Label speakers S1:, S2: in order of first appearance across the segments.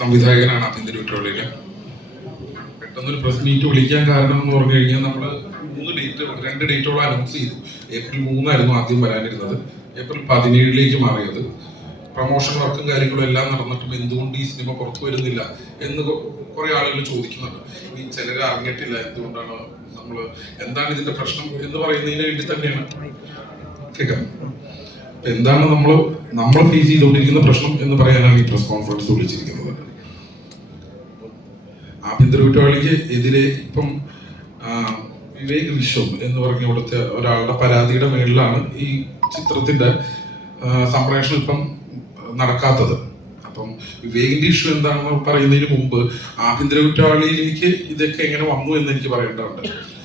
S1: സംവിധായകനാണ് ആഭ്യന്തര വിട്രോളിയിലെ പെട്ടെന്നൊരു പ്രസ് മീറ്റ് വിളിക്കാൻ കാരണം എന്ന് പറഞ്ഞു കഴിഞ്ഞാൽ നമ്മൾ മൂന്ന് ഡേറ്റ് രണ്ട് ഡേറ്റുകൾ അനൗൺസ് ചെയ്തു ഏപ്രിൽ മൂന്നായിരുന്നു ആദ്യം വരാനിരുന്നത്. ഏപ്രിൽ പതിനേഴിലേക്ക് മാറിയത്. പ്രൊമോഷൻ വർക്കും കാര്യങ്ങളും എല്ലാം നടന്നിട്ടും എന്തുകൊണ്ട് ഈ സിനിമ പുറത്തു വരുന്നില്ല എന്ന് കുറെ ആളുകൾ ചോദിക്കുന്നുണ്ട്. ഈ ചിലർ അറിഞ്ഞിട്ടില്ല എന്തുകൊണ്ടാണ് നമ്മൾ എന്താണ് ഇതിന്റെ പ്രശ്നം എന്ന് പറയുന്നതിന് വേണ്ടി തന്നെയാണ്. കേൾക്കാം. എന്താണ് നമ്മൾ നമ്മൾ ഫേസ് ചെയ്തുകൊണ്ടിരിക്കുന്ന പ്രശ്നം എന്ന് പറയാനാണ് ഈ പ്രസ് കോൺഫറൻസ് വിളിച്ചിരിക്കുന്നത്. ആഭ്യന്തര കുറ്റവാളിക്ക് എതിരെ ഇപ്പം വിവേക് വിശ്വം എന്ന് പറഞ്ഞ ഇവിടുത്തെ ഒരാളുടെ പരാതിയുടെ മേളിലാണ് ഈ ചിത്രത്തിന്റെ സംപ്രേഷണം ഇപ്പം നടക്കാത്തത്. അപ്പം വിവേകിന്റെ ഇഷ്യൂ എന്താണെന്ന് പറയുന്നതിന് മുമ്പ് ആഭ്യന്തര കുറ്റവാളിയിലേക്ക് ഇതൊക്കെ എങ്ങനെ വന്നു എന്ന് എനിക്ക് പറയേണ്ടതുണ്ട്.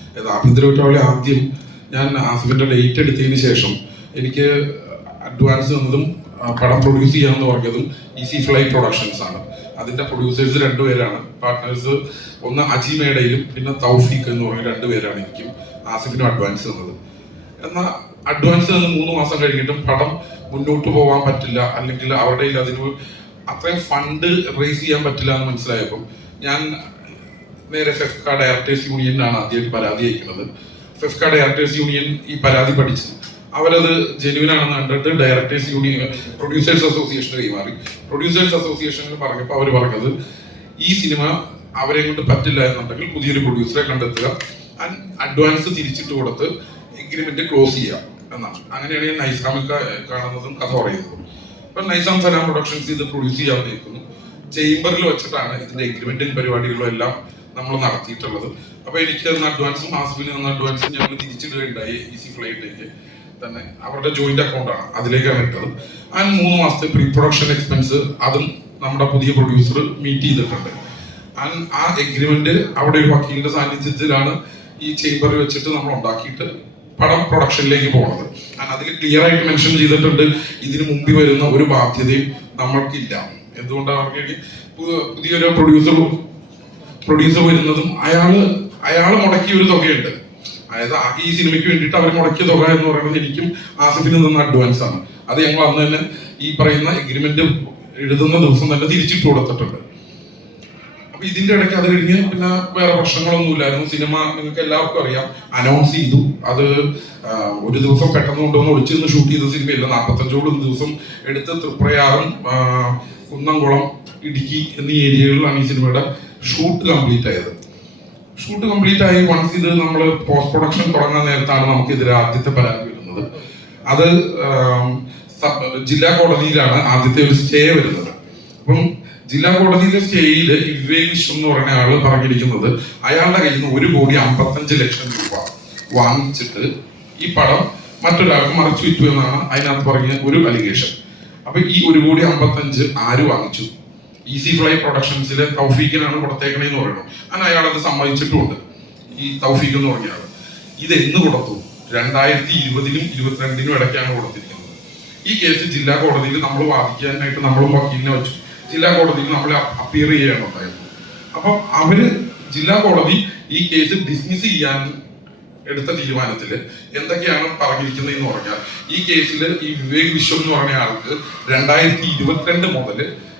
S1: അതായത് ആഭ്യന്തര കുറ്റവാളി ആദ്യം ഞാൻ ആസിഫിന്റെ ഡേറ്റ് എടുത്തതിന് ശേഷം എനിക്ക് അഡ്വാൻസ് തന്നതും പടം പ്രൊഡ്യൂസ് ചെയ്യാമെന്ന് പറഞ്ഞതും ഈസി ഫ്ലൈ പ്രൊഡക്ഷൻസ് ആണ്. അതിന്റെ പ്രൊഡ്യൂസേഴ്സ് രണ്ടുപേരാണ്. പാർട്ട്നേഴ്സ് ഒന്ന് അജിമേടയിലും പിന്നെ തൗഫീഖ് എന്ന് പറഞ്ഞ രണ്ടുപേരാണ് എനിക്കും ആസിഫിനും അഡ്വാൻസ് തന്നത്. എന്നാൽ അഡ്വാൻസ് തന്ന് മൂന്ന് മാസം കഴിഞ്ഞിട്ടും പടം മുന്നോട്ട് പോകാൻ പറ്റില്ല. അല്ലെങ്കിൽ അവരുടെ അതിന് അത്രയും ഫണ്ട് റേസ് ചെയ്യാൻ പറ്റില്ല എന്ന് മനസ്സിലായപ്പോൾ ഞാൻ നേരെ ഫെഫ്ക ഡയറക്ടേഴ്സ് യൂണിയനാണ് ആദ്യമായിട്ട് പരാതി അയക്കുന്നത്. ഫെഫ്ക ഡയറക്ടേഴ്സ് യൂണിയൻ ഈ പരാതി പഠിച്ചു. അവരത് ജെന്യൂൻ ആണെന്ന് കണ്ടിട്ട് ഡയറക്ടേഴ്സ് യൂണിയൻ പ്രൊഡ്യൂസേഴ്സ് അസോസിയേഷന് കൈമാറി പ്രൊഡ്യൂസേഴ്സ് അസോസിയേഷനിൽ പറഞ്ഞപ്പോൾ അവർ പറഞ്ഞത് ഈ സിനിമ അവരെ കൊണ്ട് പറ്റില്ല എന്നുണ്ടെങ്കിൽ പുതിയൊരു പ്രൊഡ്യൂസറെ കണ്ടെത്തുക. ആൻഡ് അഡ്വാൻസ് തിരിച്ചിട്ട് കൊടുത്ത് എഗ്രിമെന്റ് ക്ലോസ് ചെയ്യാം എന്നാണ്. അങ്ങനെയാണ് ഞാൻ നൈസാമിൽ കാണുന്നതും കഥ പറയുന്നതും. അപ്പൊ നൈസാം സലാം പ്രൊഡക്ഷൻസ് ഇത് പ്രൊഡ്യൂസ് ചെയ്യാൻ നിൽക്കുന്നു ചേംബറിൽ വെച്ചിട്ടാണ് ഇതിന്റെ എഗ്രിമെന്റും പരിപാടികളും എല്ലാം നമ്മൾ നടത്തിയിട്ടുള്ളത്. അപ്പൊ എനിക്ക് അഡ്വാൻസും തന്ന അഡ്വാൻസും ഞങ്ങൾ തിരിച്ചിടുകയുണ്ടായി ഈസി ഫ്ലൈറ്റിലേക്ക്. തന്നെ അവരുടെ ജോയിന്റ് അക്കൗണ്ടാണ് അതിലേക്കാണ് ഇട്ടത്. ആൻഡ് മൂന്ന് മാസത്തെ പ്രീ പ്രൊഡക്ഷൻ എക്സ്പെൻസ് അതും നമ്മുടെ പുതിയ പ്രൊഡ്യൂസർ മീറ്റ് ചെയ്തിട്ടുണ്ട്. ആ എഗ്രിമെന്റ് അവിടെ ഒരു വക്കീലിന്റെ സാന്നിധ്യത്തിലാണ് ഈ ചേംബറിൽ വെച്ചിട്ട് നമ്മൾ ഉണ്ടാക്കിയിട്ട് പടം പ്രൊഡക്ഷനിലേക്ക് പോകുന്നത് ആൻഡ് അതിൽ ക്ലിയർ ആയിട്ട് മെൻഷൻ ചെയ്തിട്ടുണ്ട് ഇതിന് മുമ്പിൽ വരുന്ന ഒരു ബാധ്യതയും നമ്മൾക്കില്ല. എന്തുകൊണ്ടാണ് അവർക്ക് പുതിയൊരു പ്രൊഡ്യൂസർ പ്രൊഡ്യൂസർ വരുന്നതും അയാൾ അയാൾ മുടക്കിയ ഒരു തുകയുണ്ട്. അതായത് ഈ സിനിമയ്ക്ക് വേണ്ടിയിട്ട് അവർ മുടക്കിയ തുക എന്ന് പറയുന്നത് എനിക്കും ആസിഫിന് നിന്ന് അഡ്വാൻസ് ആണ്. അത് ഞങ്ങൾ അന്ന് തന്നെ ഈ പറയുന്ന എഗ്രിമെന്റ് എഴുതുന്ന ദിവസം തന്നെ തിരിച്ചിട്ട് കൊടുത്തിട്ടുണ്ട്. അപ്പൊ ഇതിന്റെ ഇടയ്ക്ക് അത് കഴിഞ്ഞ് പിന്നെ വേറെ പ്രശ്നങ്ങളൊന്നും ഇല്ലായിരുന്നു സിനിമ നിങ്ങൾക്ക് എല്ലാവർക്കും അറിയാം. അനൗൺസ് ചെയ്തു. അത് ഒരു ദിവസം പെട്ടെന്ന് കൊണ്ടുവന്ന് ഒളിച്ചിരുന്ന് ഷൂട്ട് ചെയ്ത സിനിമയല്ല. നാൽപ്പത്തഞ്ചോളം ദിവസം എടുത്ത് തൃപ്രയാറും കുന്നംകുളം ഇടുക്കി എന്നീ ഏരിയകളിലാണ് ഈ സിനിമയുടെ ഷൂട്ട് കംപ്ലീറ്റ് ആയത്. ഷൂട്ട് കംപ്ലീറ്റ് ആയി വൺസ് ഇത് നമ്മൾ പോസ്റ്റ് പ്രൊഡക്ഷൻ തുടങ്ങാൻ നേരത്താണ് നമുക്ക് ഇതിൽ ആദ്യത്തെ പരാതി വരുന്നത്. അത് ജില്ലാ കോടതിയിലാണ് ആദ്യത്തെ ഒരു സ്റ്റേ വരുന്നത്. അപ്പം ജില്ലാ കോടതിയിലെ സ്റ്റേയിൽ ഇവേഷ് എന്ന് പറയുന്ന ആൾ പറഞ്ഞിരിക്കുന്നത് അയാളുടെ കയ്യിൽ നിന്ന് ഒരു കോടി അമ്പത്തഞ്ച് ലക്ഷം രൂപ വാങ്ങിച്ചിട്ട് ഈ പടം മറ്റൊരാൾക്ക് മറച്ചു വിറ്റു എന്നാണ് അതിനകത്ത് പറഞ്ഞ ഒരു അലിഗേഷൻ അപ്പൊ ഈ ഒരു കോടി അമ്പത്തഞ്ച് ആര് വാങ്ങിച്ചു? ഈസി ഫ്ലൈ പ്രൊഡക്ഷൻസിൽ തൗഫീഖിനാണ് കൊടുത്തേക്കണേന്ന് പറയുന്നത് അങ്ങനെ അയാൾ അത് സമ്മതിച്ചിട്ടുമുണ്ട്. ഈ തൗഫീഖ് എന്ന് പറഞ്ഞാൽ ഇത് എന്ന് കൊടുത്തു? രണ്ടായിരത്തി ഇരുപതിനും ഇരുപത്തിരണ്ടിനും ഇടയ്ക്കാണ് കൊടുത്തിരിക്കുന്നത്. ഈ കേസ് ജില്ലാ കോടതിയിൽ നമ്മൾ വാദിക്കാനായിട്ട് നമ്മളും വക്കീലിനെ വെച്ചു. ജില്ലാ കോടതിയിൽ നമ്മൾ അപ്പീർ ചെയ്യാനുണ്ടായിരുന്നു. അപ്പൊ അവർ ജില്ലാ കോടതി ഈ കേസ് ഡിസ്മിസ് ചെയ്യാൻ എടുത്ത തീരുമാനത്തിൽ എന്തൊക്കെയാണ് പറഞ്ഞിരിക്കുന്നത് എന്ന് പറഞ്ഞാൽ ഈ കേസിൽ ഈ വിവേക് വിശ്വം എന്ന് പറഞ്ഞ ആൾക്ക് രണ്ടായിരത്തി ഇരുപത്തിരണ്ട് മുതൽ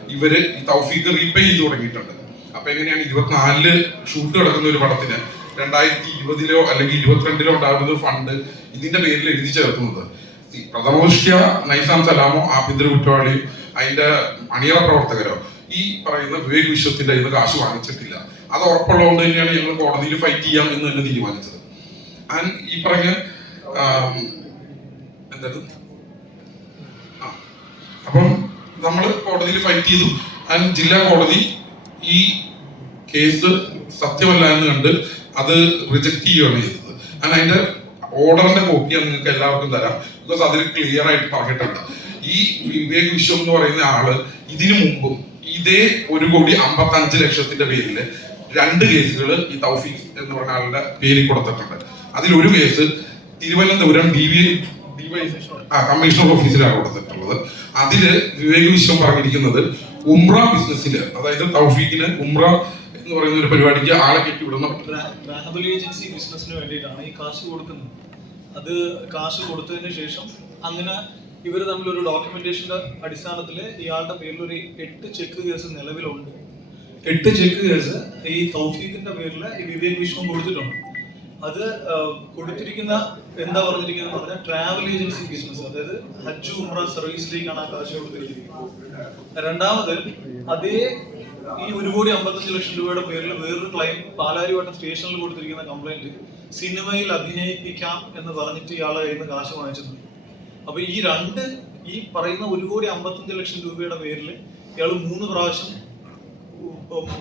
S1: ഇവർ തൗഫീഖ് റീപേ ചെയ്ത് തുടങ്ങിയിട്ടുണ്ട്. അപ്പൊ എങ്ങനെയാണ് ഇരുപത്തിനാലിൽ ഷൂട്ട് കിടക്കുന്ന ഒരു പടത്തിന് രണ്ടായിരത്തി ഇരുപതിലോ അല്ലെങ്കിൽ ഇരുപത്തിരണ്ടിലോ ഉണ്ടാകുന്ന ഒരു ഫണ്ട് ഇതിന്റെ പേരിൽ എഴുതി ചേർക്കുന്നത്? പ്രഥമോഷ്യ നൈസാം സലാമോ ആഭ്യന്തര കുറ്റവാളിയും അതിന്റെ അണിയറ പ്രവർത്തകരോ? ഈ പറയുന്ന വിവേക് വിശ്വത്തിന്റെ ഇത് കാശ് വാങ്ങിച്ചിട്ടില്ല. അത് ഉറപ്പുള്ളതുകൊണ്ട് തന്നെയാണ് ഞങ്ങൾ കോടതിയിൽ ഫൈറ്റ് ചെയ്യാം എന്ന് തന്നെ തീരുമാനിച്ചത്. ആൻഡ് ഈ പറഞ്ഞ ആ. അപ്പം നമ്മൾ കോടതിയിൽ ഫൈറ്റ് ചെയ്തു. ആൻഡ് ജില്ലാ കോടതി ഈ കേസ് സത്യമല്ല എന്ന് കണ്ട് അത് റിജക്ട് ചെയ്യുകയാണ് ചെയ്തത്. ആൻഡ് അതിന്റെ ഓർഡറിന്റെ കോപ്പി ഞാൻ നിങ്ങൾക്ക് എല്ലാവർക്കും തരാം. ബിക്കോസ് അതിൽ ക്ലിയർ ആയിട്ട് പറഞ്ഞിട്ടുണ്ട്. ഈ വിവേക് വിശ്വം എന്ന് പറയുന്ന ആൾ ഇതിനു മുമ്പും ഇതേ ഒരു കോടി അമ്പത്തി അഞ്ച് ലക്ഷത്തിന്റെ പേരിൽ രണ്ട് കേസുകൾ ഈ തൗഫീഖ് എന്ന് പറഞ്ഞ ആളുടെ പേരിൽ കൊടുത്തിട്ടുണ്ട്. അതിൽ ഒരു കേസ് തിരുവനന്തപുരം ഡി വി ആ കമ്മീഷണർ ഓഫീസിലാണ് കൊടുത്തിട്ടുള്ളത്. അതിൽ വിവേക് വിശ്വം പറഞ്ഞിരിക്കുന്നത് ഉംറ ബിസിനസ്സിൽ അതായത് തൗഫീഖിന് ഉംറ എന്ന് പറയുന്ന ഒരു പരിപാടിക്ക് ആളെ കെട്ടിവിടുന്ന
S2: ട്രാവൽ ഏജൻസി ബിസിനസ്സിന് വേണ്ടിയിട്ടാണ് ഈ കാശ് കൊടുക്കുന്നത്. അത് കാശ് കൊടുത്തതിന് ശേഷം അങ്ങനെ ഇവർ തമ്മിൽ ഒരു ഡോക്യുമെന്റേഷന്റെ അടിസ്ഥാനത്തിൽ ഇയാളുടെ പേരിൽ ഒരു എട്ട് ചെക്ക് കേസ് നിലവിലുണ്ട്. എട്ട് ചെക്ക് കേസ് ഈ തൗഫീഖിന്റെ പേരിൽ ഈ വിവേക് വിശ്വം കൊടുത്തിട്ടുണ്ട്. അത് കൊടുത്തിരിക്കുന്ന എന്താ പറഞ്ഞിരിക്കുന്നത് പറഞ്ഞാൽ ട്രാവൽ ഏജൻസി ബിസിനസ് അതായത് ഹജ്ജ് ഉമ്ര സർവീസിലേക്കാണ് ആ കാശ് കൊടുത്തിരിക്കുന്നത് രണ്ടാമത് അതേ ഈ ഒരു കോടി അമ്പത്തഞ്ച് ലക്ഷം രൂപയുടെ പേരിൽ വേറൊരു ക്ലൈം പാലാരിവട്ടം സ്റ്റേഷനിൽ കൊടുത്തിരിക്കുന്ന കംപ്ലൈന്റ് സിനിമയിൽ അഭിനയിപ്പിക്കാം എന്ന് പറഞ്ഞിട്ട് ഇയാളെ കയ്യിൽ നിന്ന് കാശ് വാങ്ങിച്ചിട്ടുണ്ട്. അപ്പൊ ഈ രണ്ട് ഈ പറയുന്ന ഒരു കോടി അമ്പത്തഞ്ച് ലക്ഷം രൂപയുടെ പേരിൽ ഇയാൾ മൂന്ന് പ്രാവശ്യം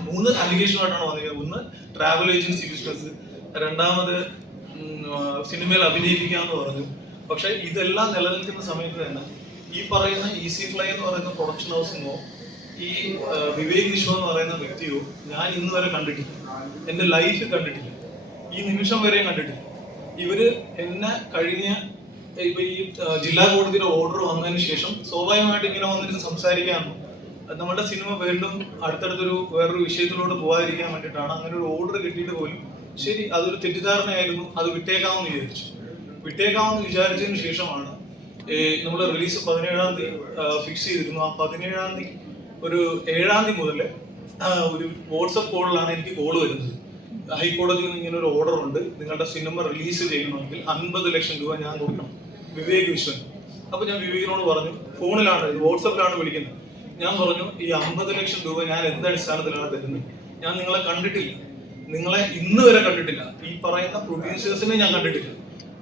S2: മൂന്ന് അലിഗേഷനുമായിട്ടാണ് വന്നിരിക്കുന്നത്. ഒന്ന് ട്രാവൽ ഏജൻസി ബിസിനസ് രണ്ടാമത് സിനിമയിൽ അഭിനയിപ്പിക്കാന്ന് പറഞ്ഞു. പക്ഷെ ഇതെല്ലാം നിലനിൽക്കുന്ന സമയത്ത് തന്നെ ഈ പറയുന്ന ഈസി ഫ്ലൈ എന്ന് പറയുന്ന പ്രൊഡക്ഷൻ ഹൗസിനോ ഈ വിവേക് വിശ്വ എന്ന് പറയുന്ന വ്യക്തിയോ ഞാൻ ഇന്ന് വരെ കണ്ടിട്ടില്ല. എന്റെ ലൈഫ് കണ്ടിട്ടില്ല. ഈ നിമിഷം വരെയും കണ്ടിട്ടില്ല. ഇവർ എന്നെ കഴിഞ്ഞ ഇപ്പൊ ഈ ജില്ലാ കോടതിയുടെ ഓർഡർ വന്നതിന് ശേഷം സ്വാഭാവികമായിട്ട് ഇങ്ങനെ വന്നിട്ട് സംസാരിക്കാമെന്നും നമ്മുടെ സിനിമ വീണ്ടും അടുത്തടുത്തൊരു വേറൊരു വിഷയത്തിലോട്ട് പോകാതിരിക്കാൻ വേണ്ടിയിട്ടാണ് അങ്ങനെ ഒരു ഓർഡർ കിട്ടിയിട്ട് പോലും ശരി അതൊരു തെറ്റിദ്ധാരണയായിരുന്നു അത് വിട്ടേക്കാമെന്ന് വിചാരിച്ചു. വിട്ടേക്കാമെന്ന് വിചാരിച്ചതിന് ശേഷമാണ് നമ്മൾ റിലീസ് പതിനേഴാം തീയതി ഫിക്സ് ചെയ്തിരുന്നു. ആ പതിനേഴാം തീയതി ഒരു ഏഴാം തീയതി മുതൽ ഒരു വാട്സപ്പ് കോളിലാണ് എനിക്ക് കോൾ വരുന്നത്. ഹൈക്കോടതിയിൽ നിന്ന് ഇങ്ങനെ ഒരു ഓർഡർ ഉണ്ട്. നിങ്ങളുടെ സിനിമ റിലീസ് ചെയ്യണമെങ്കിൽ അൻപത് ലക്ഷം രൂപ ഞാൻ കൊടുക്കണം. വിവേക് വിശ്വൻ. അപ്പൊ ഞാൻ വിവേകിനോട് പറഞ്ഞു ഫോണിലാണ് വാട്സപ്പിലാണ് വിളിക്കുന്നത്. ഞാൻ പറഞ്ഞു ഈ അമ്പത് ലക്ഷം രൂപ ഞാൻ എന്ത് അടിസ്ഥാനത്തിലാണ് തരുന്നത്? ഞാൻ നിങ്ങളെ കണ്ടിട്ടില്ല. നിങ്ങളെ ഇന്ന് വരെ കണ്ടിട്ടില്ല. ഈ പറയുന്ന പ്രൊഡ്യൂസേഴ്സിനെ ഞാൻ കണ്ടിട്ടില്ല.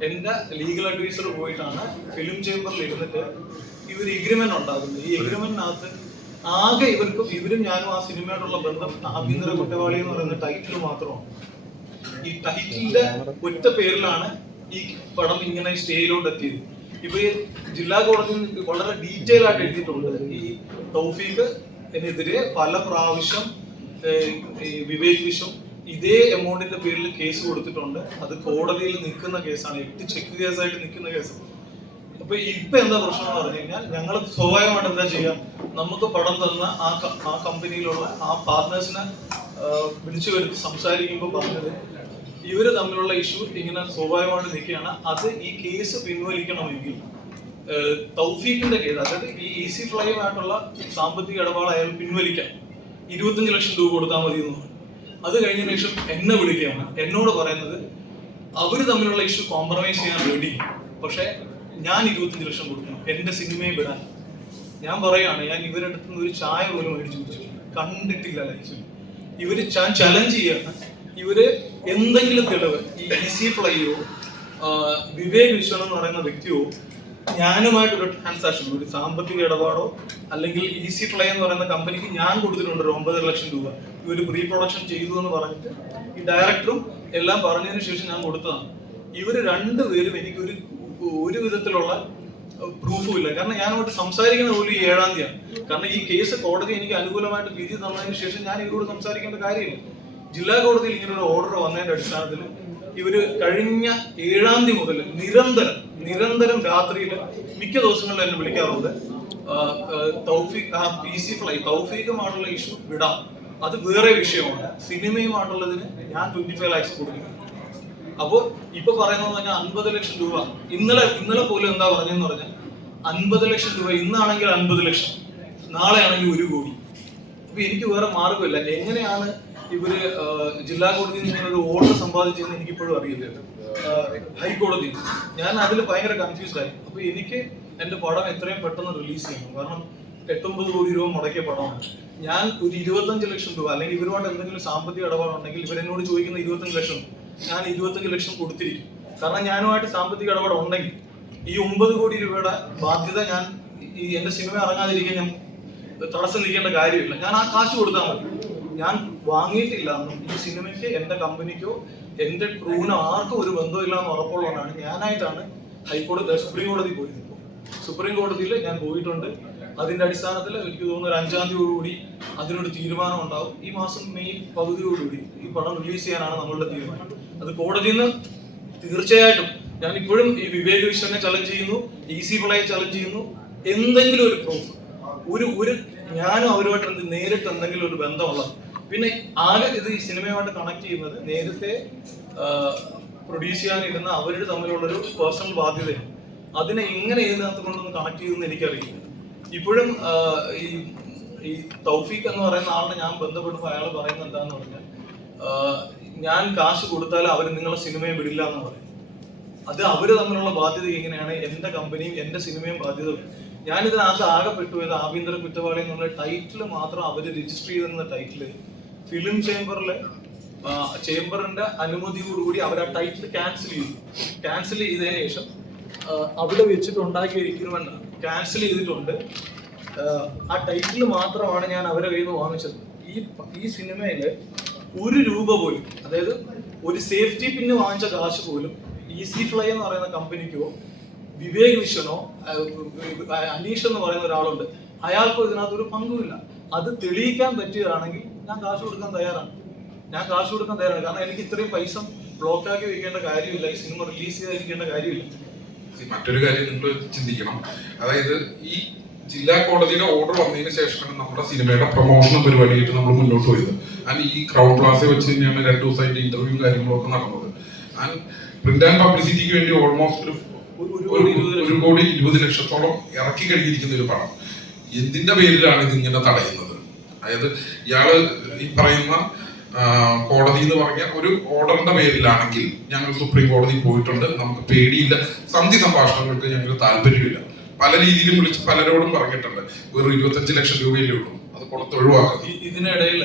S2: എന്റെ ലീഗൽ അഡ്വൈസർ പോയിട്ടാണ് ഫിലിം ചേംബറിൽ ഇരുന്നിട്ട് ഈ ഒരു എഗ്രിമെന്റ് ഉണ്ടാകുന്നത് ഈ എഗ്രിമെന്റിനകത്ത് ആകെ ഇവർക്കും ഇവരും ഞാനും ആ സിനിമയോടുള്ള ബന്ധം ആഭ്യന്തര കുറ്റവാളി എന്ന് പറയുന്ന ടൈറ്റിൽ മാത്രമാണ്. ഈ ടൈറ്റിലിന്റെ ഒറ്റ പേരിലാണ് ഈ പടം ഇങ്ങനെ സ്റ്റേയിലോട്ട് എത്തിയത്. ഇപ്പൊ ജില്ലാ കോടതി വളരെ ഡീറ്റെയിൽ ആയിട്ട് എഴുതിയിട്ടുണ്ട്. ഈ തൗഫീഖ് എതിരെ പല പ്രാവശ്യം വിവേക് വിശ്വം ഇതേ എമൗണ്ടിന്റെ പേരിൽ കേസ് കൊടുത്തിട്ടുണ്ട്. അത് കോടതിയിൽ നിൽക്കുന്ന കേസാണ്. എട്ട് ചെക്ക് കേസായിട്ട് നിൽക്കുന്ന കേസ്. അപ്പൊ ഇപ്പൊ എന്താ പ്രശ്നം എന്ന് പറഞ്ഞു കഴിഞ്ഞാൽ ഞങ്ങൾ സ്വാഭാവികമായിട്ട് എന്താ ചെയ്യാം? നമുക്ക് പടം തന്ന ആ ആ കമ്പനിയിലുള്ള ആ പാർട്ട്നേഴ്സിനെ വിളിച്ചു വരുത്തി സംസാരിക്കുമ്പോൾ പറഞ്ഞത് ഇവർ തമ്മിലുള്ള ഇഷ്യൂ ഇങ്ങനെ സ്വാഭാവികമായിട്ട് നിൽക്കുകയാണ്. അത് ഈ കേസ് പിൻവലിക്കണമെങ്കിൽ തൗഫീഖിന്റെ കേസ് അതായത് ഈ ഈസി ഫ്ലൈയുമായിട്ടുള്ള സാമ്പത്തിക ഇടപാട് അയാൾ പിൻവലിക്കാം. ഇരുപത്തഞ്ച് ലക്ഷം രൂപ കൊടുത്താൽ മതി എന്ന് പറഞ്ഞു. അത് കഴിഞ്ഞ ശേഷം എന്നെ വിളിക്കുകയാണ്. എന്നോട് പറയുന്നത് അവർ തമ്മിലുള്ള ഇഷ്യൂ കോംപ്രമൈസ് ചെയ്യാൻ റെഡി പക്ഷേ ഞാൻ ഇരുപത്തഞ്ച് ലക്ഷം കൊടുക്കണം. എന്റെ സിനിമയെ വിടാൻ. ഞാൻ പറയുകയാണ് ഞാൻ ഇവരുടെ അടുത്ത് ഒരു ചായ പോലും മേടിച്ചു കുടിച്ചു കണ്ടിട്ടില്ല ലൈഫിൽ ഇവർ ഞാൻ ചലഞ്ച് ചെയ്യാണ്. ഇവർ എന്തെങ്കിലും തെളിവ് ഈ ഈസി ഫ്ലൈയോ വിവേക് വിശ്വൻ എന്ന് പറയുന്ന വ്യക്തിയോ ഞാനുമായിട്ടൊരു ട്രാൻസാക്ഷൻ ഒരു സാമ്പത്തിക ഇടപാടോ അല്ലെങ്കിൽ ഈസി ഫ്ലൈ എന്ന് പറയുന്ന കമ്പനിക്ക് ഞാൻ കൊടുത്തിട്ടുണ്ട് ഒരു ഒമ്പതര ലക്ഷം രൂപ. ഇവർ പ്രീ പ്രൊഡക്ഷൻ ചെയ്തു എന്ന് പറഞ്ഞിട്ട് ഈ ഡയറക്ടറും എല്ലാം പറഞ്ഞതിന് ശേഷം ഞാൻ കൊടുത്തതാണ്. ഇവർ രണ്ടുപേരും എനിക്കൊരു ഒരു വിധത്തിലുള്ള പ്രൂഫും ഇല്ല. കാരണം ഞാനോട്ട് സംസാരിക്കുന്ന പോലും ഈ ഏഴാം തീയതിയാണ്. കാരണം ഈ കേസ് കോടതി എനിക്ക് അനുകൂലമായിട്ട് വിധി തന്നതിന് ശേഷം ഞാൻ ഇവരോട് സംസാരിക്കേണ്ട കാര്യമില്ല. ജില്ലാ കോടതിയിൽ ഇങ്ങനെ ഒരു ഓർഡർ വന്നതിന്റെ അടിസ്ഥാനത്തിൽ ഇവർ കഴിഞ്ഞ ഏഴാം തീയതി മുതൽ നിരന്തരം നിരന്തരം രാത്രിയിൽ മിക്ക ദിവസങ്ങളിലും എന്നെ വിളിക്കാറുണ്ട്. തൗഫീഖ് തൗഫീഖുമായിട്ടുള്ള ഇഷ്യൂ വിടാം. അത് വേറെ വിഷയമാണ്. സിനിമയുമായിട്ടുള്ളതിന് ഞാൻ ട്വന്റി ഫൈവ് ലാക്സ് കൊടുക്കുന്നു അപ്പോ ഇപ്പൊ പറയുന്നത് പറഞ്ഞാൽ അൻപത് ലക്ഷം രൂപ. ഇന്നലെ ഇന്നലെ പോലും എന്താ പറഞ്ഞെന്ന് പറഞ്ഞാൽ അൻപത് ലക്ഷം രൂപ. ഇന്നാണെങ്കിൽ അൻപത് ലക്ഷം. നാളെ ആണെങ്കിൽ ഒരു കോടി. അപ്പൊ എനിക്ക് വേറെ മാർഗമില്ല എങ്ങനെയാണ് ഇവർ ജില്ലാ കോടതിയിൽ നിന്ന് ഒരു ഓർഡർ സമ്പാദിച്ചതെന്ന് എനിക്കിപ്പോഴും അറിയില്ല ഹൈക്കോടതി. ഞാൻ അതിൽ ഭയങ്കര കൺഫ്യൂസ്ഡ് ആയി. അപ്പൊ എനിക്ക് എന്റെ പടം എത്രയും പെട്ടെന്ന് റിലീസ് ചെയ്യണം. കാരണം എട്ടൊമ്പത് കോടി രൂപ മുടക്കിയ പടമാണ്. ഞാൻ ഒരു ഇരുപത്തഞ്ച് ലക്ഷം രൂപ അല്ലെങ്കിൽ ഇവരുമായിട്ട് എന്തെങ്കിലും സാമ്പത്തിക ഇടപാടുണ്ടെങ്കിൽ ഇവരെന്നോട് ചോദിക്കുന്ന ഇരുപത്തഞ്ച് ലക്ഷം ഞാൻ ഇരുപത്തഞ്ച് ലക്ഷം കൊടുത്തിരിക്കും. കാരണം ഞാനുമായിട്ട് സാമ്പത്തിക ഇടപാട് ഉണ്ടെങ്കിൽ ഈ ഒമ്പത് കോടി രൂപയുടെ ബാധ്യത ഞാൻ ഈ എന്റെ സിനിമ ഇറങ്ങാതിരിക്കാൻ ഞാൻ തടസ്സം നിൽക്കേണ്ട കാര്യമില്ല. ഞാൻ ആ കാശ് കൊടുത്താൽ മതി. ഞാൻ വാങ്ങിയിട്ടില്ല. ഈ സിനിമയ്ക്ക് എന്റെ കമ്പനിക്കോ എന്റെ ട്രൂവിന് ആർക്കും ഒരു ബന്ധമില്ല എന്ന് ഉറപ്പുള്ളതാണ് ഞാനായിട്ടാണ് ഹൈക്കോടതി സുപ്രീം കോടതി പോയത് സുപ്രീം കോടതിയിൽ ഞാൻ പോയിട്ടുണ്ട്. അതിന്റെ അടിസ്ഥാനത്തിൽ എനിക്ക് തോന്നുന്നു ഒരു അഞ്ചാം തീയതിയോടുകൂടി അതിനൊരു തീരുമാനം ഉണ്ടാവും. ഈ മാസം മെയ് പകുതിയോടുകൂടി ഈ പടം റിലീസ് ചെയ്യാനാണ് നമ്മളുടെ തീരുമാനം. അത് കോടതിയിൽ നിന്ന് തീർച്ചയായിട്ടും ഞാൻ ഇപ്പോഴും ഈ വിവേക് വിശ്വനെ ചലഞ്ച് ചെയ്യുന്നു ഇ സി പിള്ളയെ ചലഞ്ച് ചെയ്യുന്നു. എന്തെങ്കിലും ഒരു പ്രൂഫ് ഒരു ഒരു ഞാനും അവരുമായിട്ട് നേരിട്ട് എന്തെങ്കിലും ഒരു ബന്ധമുള്ളത് പിന്നെ ആകെ ഇത് ഈ സിനിമയുമായിട്ട് കണക്ട് ചെയ്യുന്നത് നേരത്തെ പ്രൊഡ്യൂസ് ചെയ്യാനിരുന്ന അവരുടെ തമ്മിലുള്ളൊരു പേഴ്സണൽ ബാധ്യതയാണ്. അതിനെ എങ്ങനെ ഇതിനകത്ത് കൊണ്ടൊന്ന് കണക്ട് ചെയ്തെന്ന് എനിക്കറിയില്ല. ഇപ്പോഴും ഈ ഈ തൗഫീഖ് എന്ന് പറയുന്ന ആളിനെ ഞാൻ ബന്ധപ്പെട്ടപ്പോൾ അയാൾ പറയുന്നത് എന്താന്ന് പറഞ്ഞാൽ ഞാൻ കാശ് കൊടുത്താൽ അവർ നിങ്ങളെ സിനിമയെ വിടില്ല എന്ന് പറയും അത് അവർ തമ്മിലുള്ള ബാധ്യത എങ്ങനെയാണ്? എന്റെ കമ്പനിയും എന്റെ സിനിമയും ബാധ്യത. ഞാനിതിനകത്ത് ആകെപ്പെട്ടു ഏത് ആഭ്യന്തര കുറ്റവാളി എന്നുള്ള ടൈറ്റിൽ മാത്രം അവർ രജിസ്റ്റർ ചെയ്തിരുന്ന ടൈറ്റിൽ ഫിലിം ചേംബറിൽ ചേംബറിന്റെ അനുമതിയോടുകൂടി അവർ ആ ടൈറ്റിൽ ക്യാൻസൽ ചെയ്തു. ക്യാൻസൽ ചെയ്തതിനു ശേഷം അവിടെ വെച്ചിട്ട് ഉണ്ടാക്കിയിരിക്കണമെന്ന് ക്യാൻസൽ ചെയ്തിട്ടുണ്ട്. ആ, ടൈറ്റിൽ മാത്രമാണ് ഞാൻ അവരെ കയ്യിൽ നിന്ന് വാങ്ങിച്ചത്. ഈ ഈ സിനിമയിൽ ഒരു രൂപ പോലും അതായത് ഒരു സേഫ്റ്റി പിന്ന് വാങ്ങിച്ച കാശ് പോലും ഈസി ഫ്ലൈ എന്ന് പറയുന്ന കമ്പനിക്കോ വിവേക് വിശ്വനോ അനീഷ് എന്ന് പറയുന്ന ഒരാളുണ്ട്. അയാൾക്കോ ഇതിനകത്ത് ഒരു പങ്കുമില്ല. അത് തെളിയിക്കാൻ പറ്റിയതാണെങ്കിൽ ഞാൻ കാശ് കൊടുക്കാൻ തയ്യാറാണ്. ഞാൻ കാശ് കൊടുക്കാൻ തയ്യാറാണ്. കാരണം എനിക്ക് ഇത്രയും പൈസ ബ്ലോക്ക് ആക്കി വെക്കേണ്ട കാര്യമില്ല. ഈ സിനിമ റിലീസ് ചെയ്തിരിക്കേണ്ട കാര്യമില്ല.
S1: മറ്റൊരു കാര്യം നിങ്ങൾ ചിന്തിക്കണം. അതായത് ഈ ജില്ലാ കോടതിയുടെ ഓർഡർ വന്നതിന് ശേഷമാണ് നമ്മുടെ സിനിമയുടെ പ്രൊമോഷൻ പരിപാടിയായിട്ട് നമ്മൾ മുന്നോട്ട് പോയത്. ആൻഡ് ഈ ക്രൗഡ് ക്ലാസ് വെച്ച് തന്നെയാണ് രണ്ടു ദിവസമായിട്ട് ഇന്റർവ്യൂ കാര്യങ്ങളൊക്കെ നടന്നത്. ആൻഡ് പ്രിന്റ് ആൻഡ് പബ്ലിസിറ്റിക്ക് വേണ്ടി ഓൾമോസ്റ്റ് ഒരു
S2: ഒരു- കോടി ഇരുപത്
S1: ലക്ഷത്തോളം ഇറക്കി കഴിഞ്ഞിരിക്കുന്ന ഒരു പണം എന്തിന്റെ പേരിലാണ് ഇത് ഇങ്ങനെ തടയുന്നത്? അതായത് ഇയാൾ ഈ പറയുന്ന കോടതി എന്ന് പറഞ്ഞ ഒരു ഓർഡറിന്റെ പേരിലാണെങ്കിൽ ഞങ്ങൾ സുപ്രീം കോടതി പോയിട്ടുണ്ട്. നമുക്ക് പേടിയില്ല. സന്ധി സംഭാഷണങ്ങൾക്ക് ഞങ്ങൾക്ക് താല്പര്യമില്ല. പല രീതിയിലും വിളിച്ച് പലരോടും പറഞ്ഞിട്ടുണ്ട്. വെറും ഇരുപത്തഞ്ച് ലക്ഷം രൂപയിലേ ഉള്ളൂ. അത് കൊടുത്ത്
S2: ഒഴിവാക്കും. ഇതിനിടയിൽ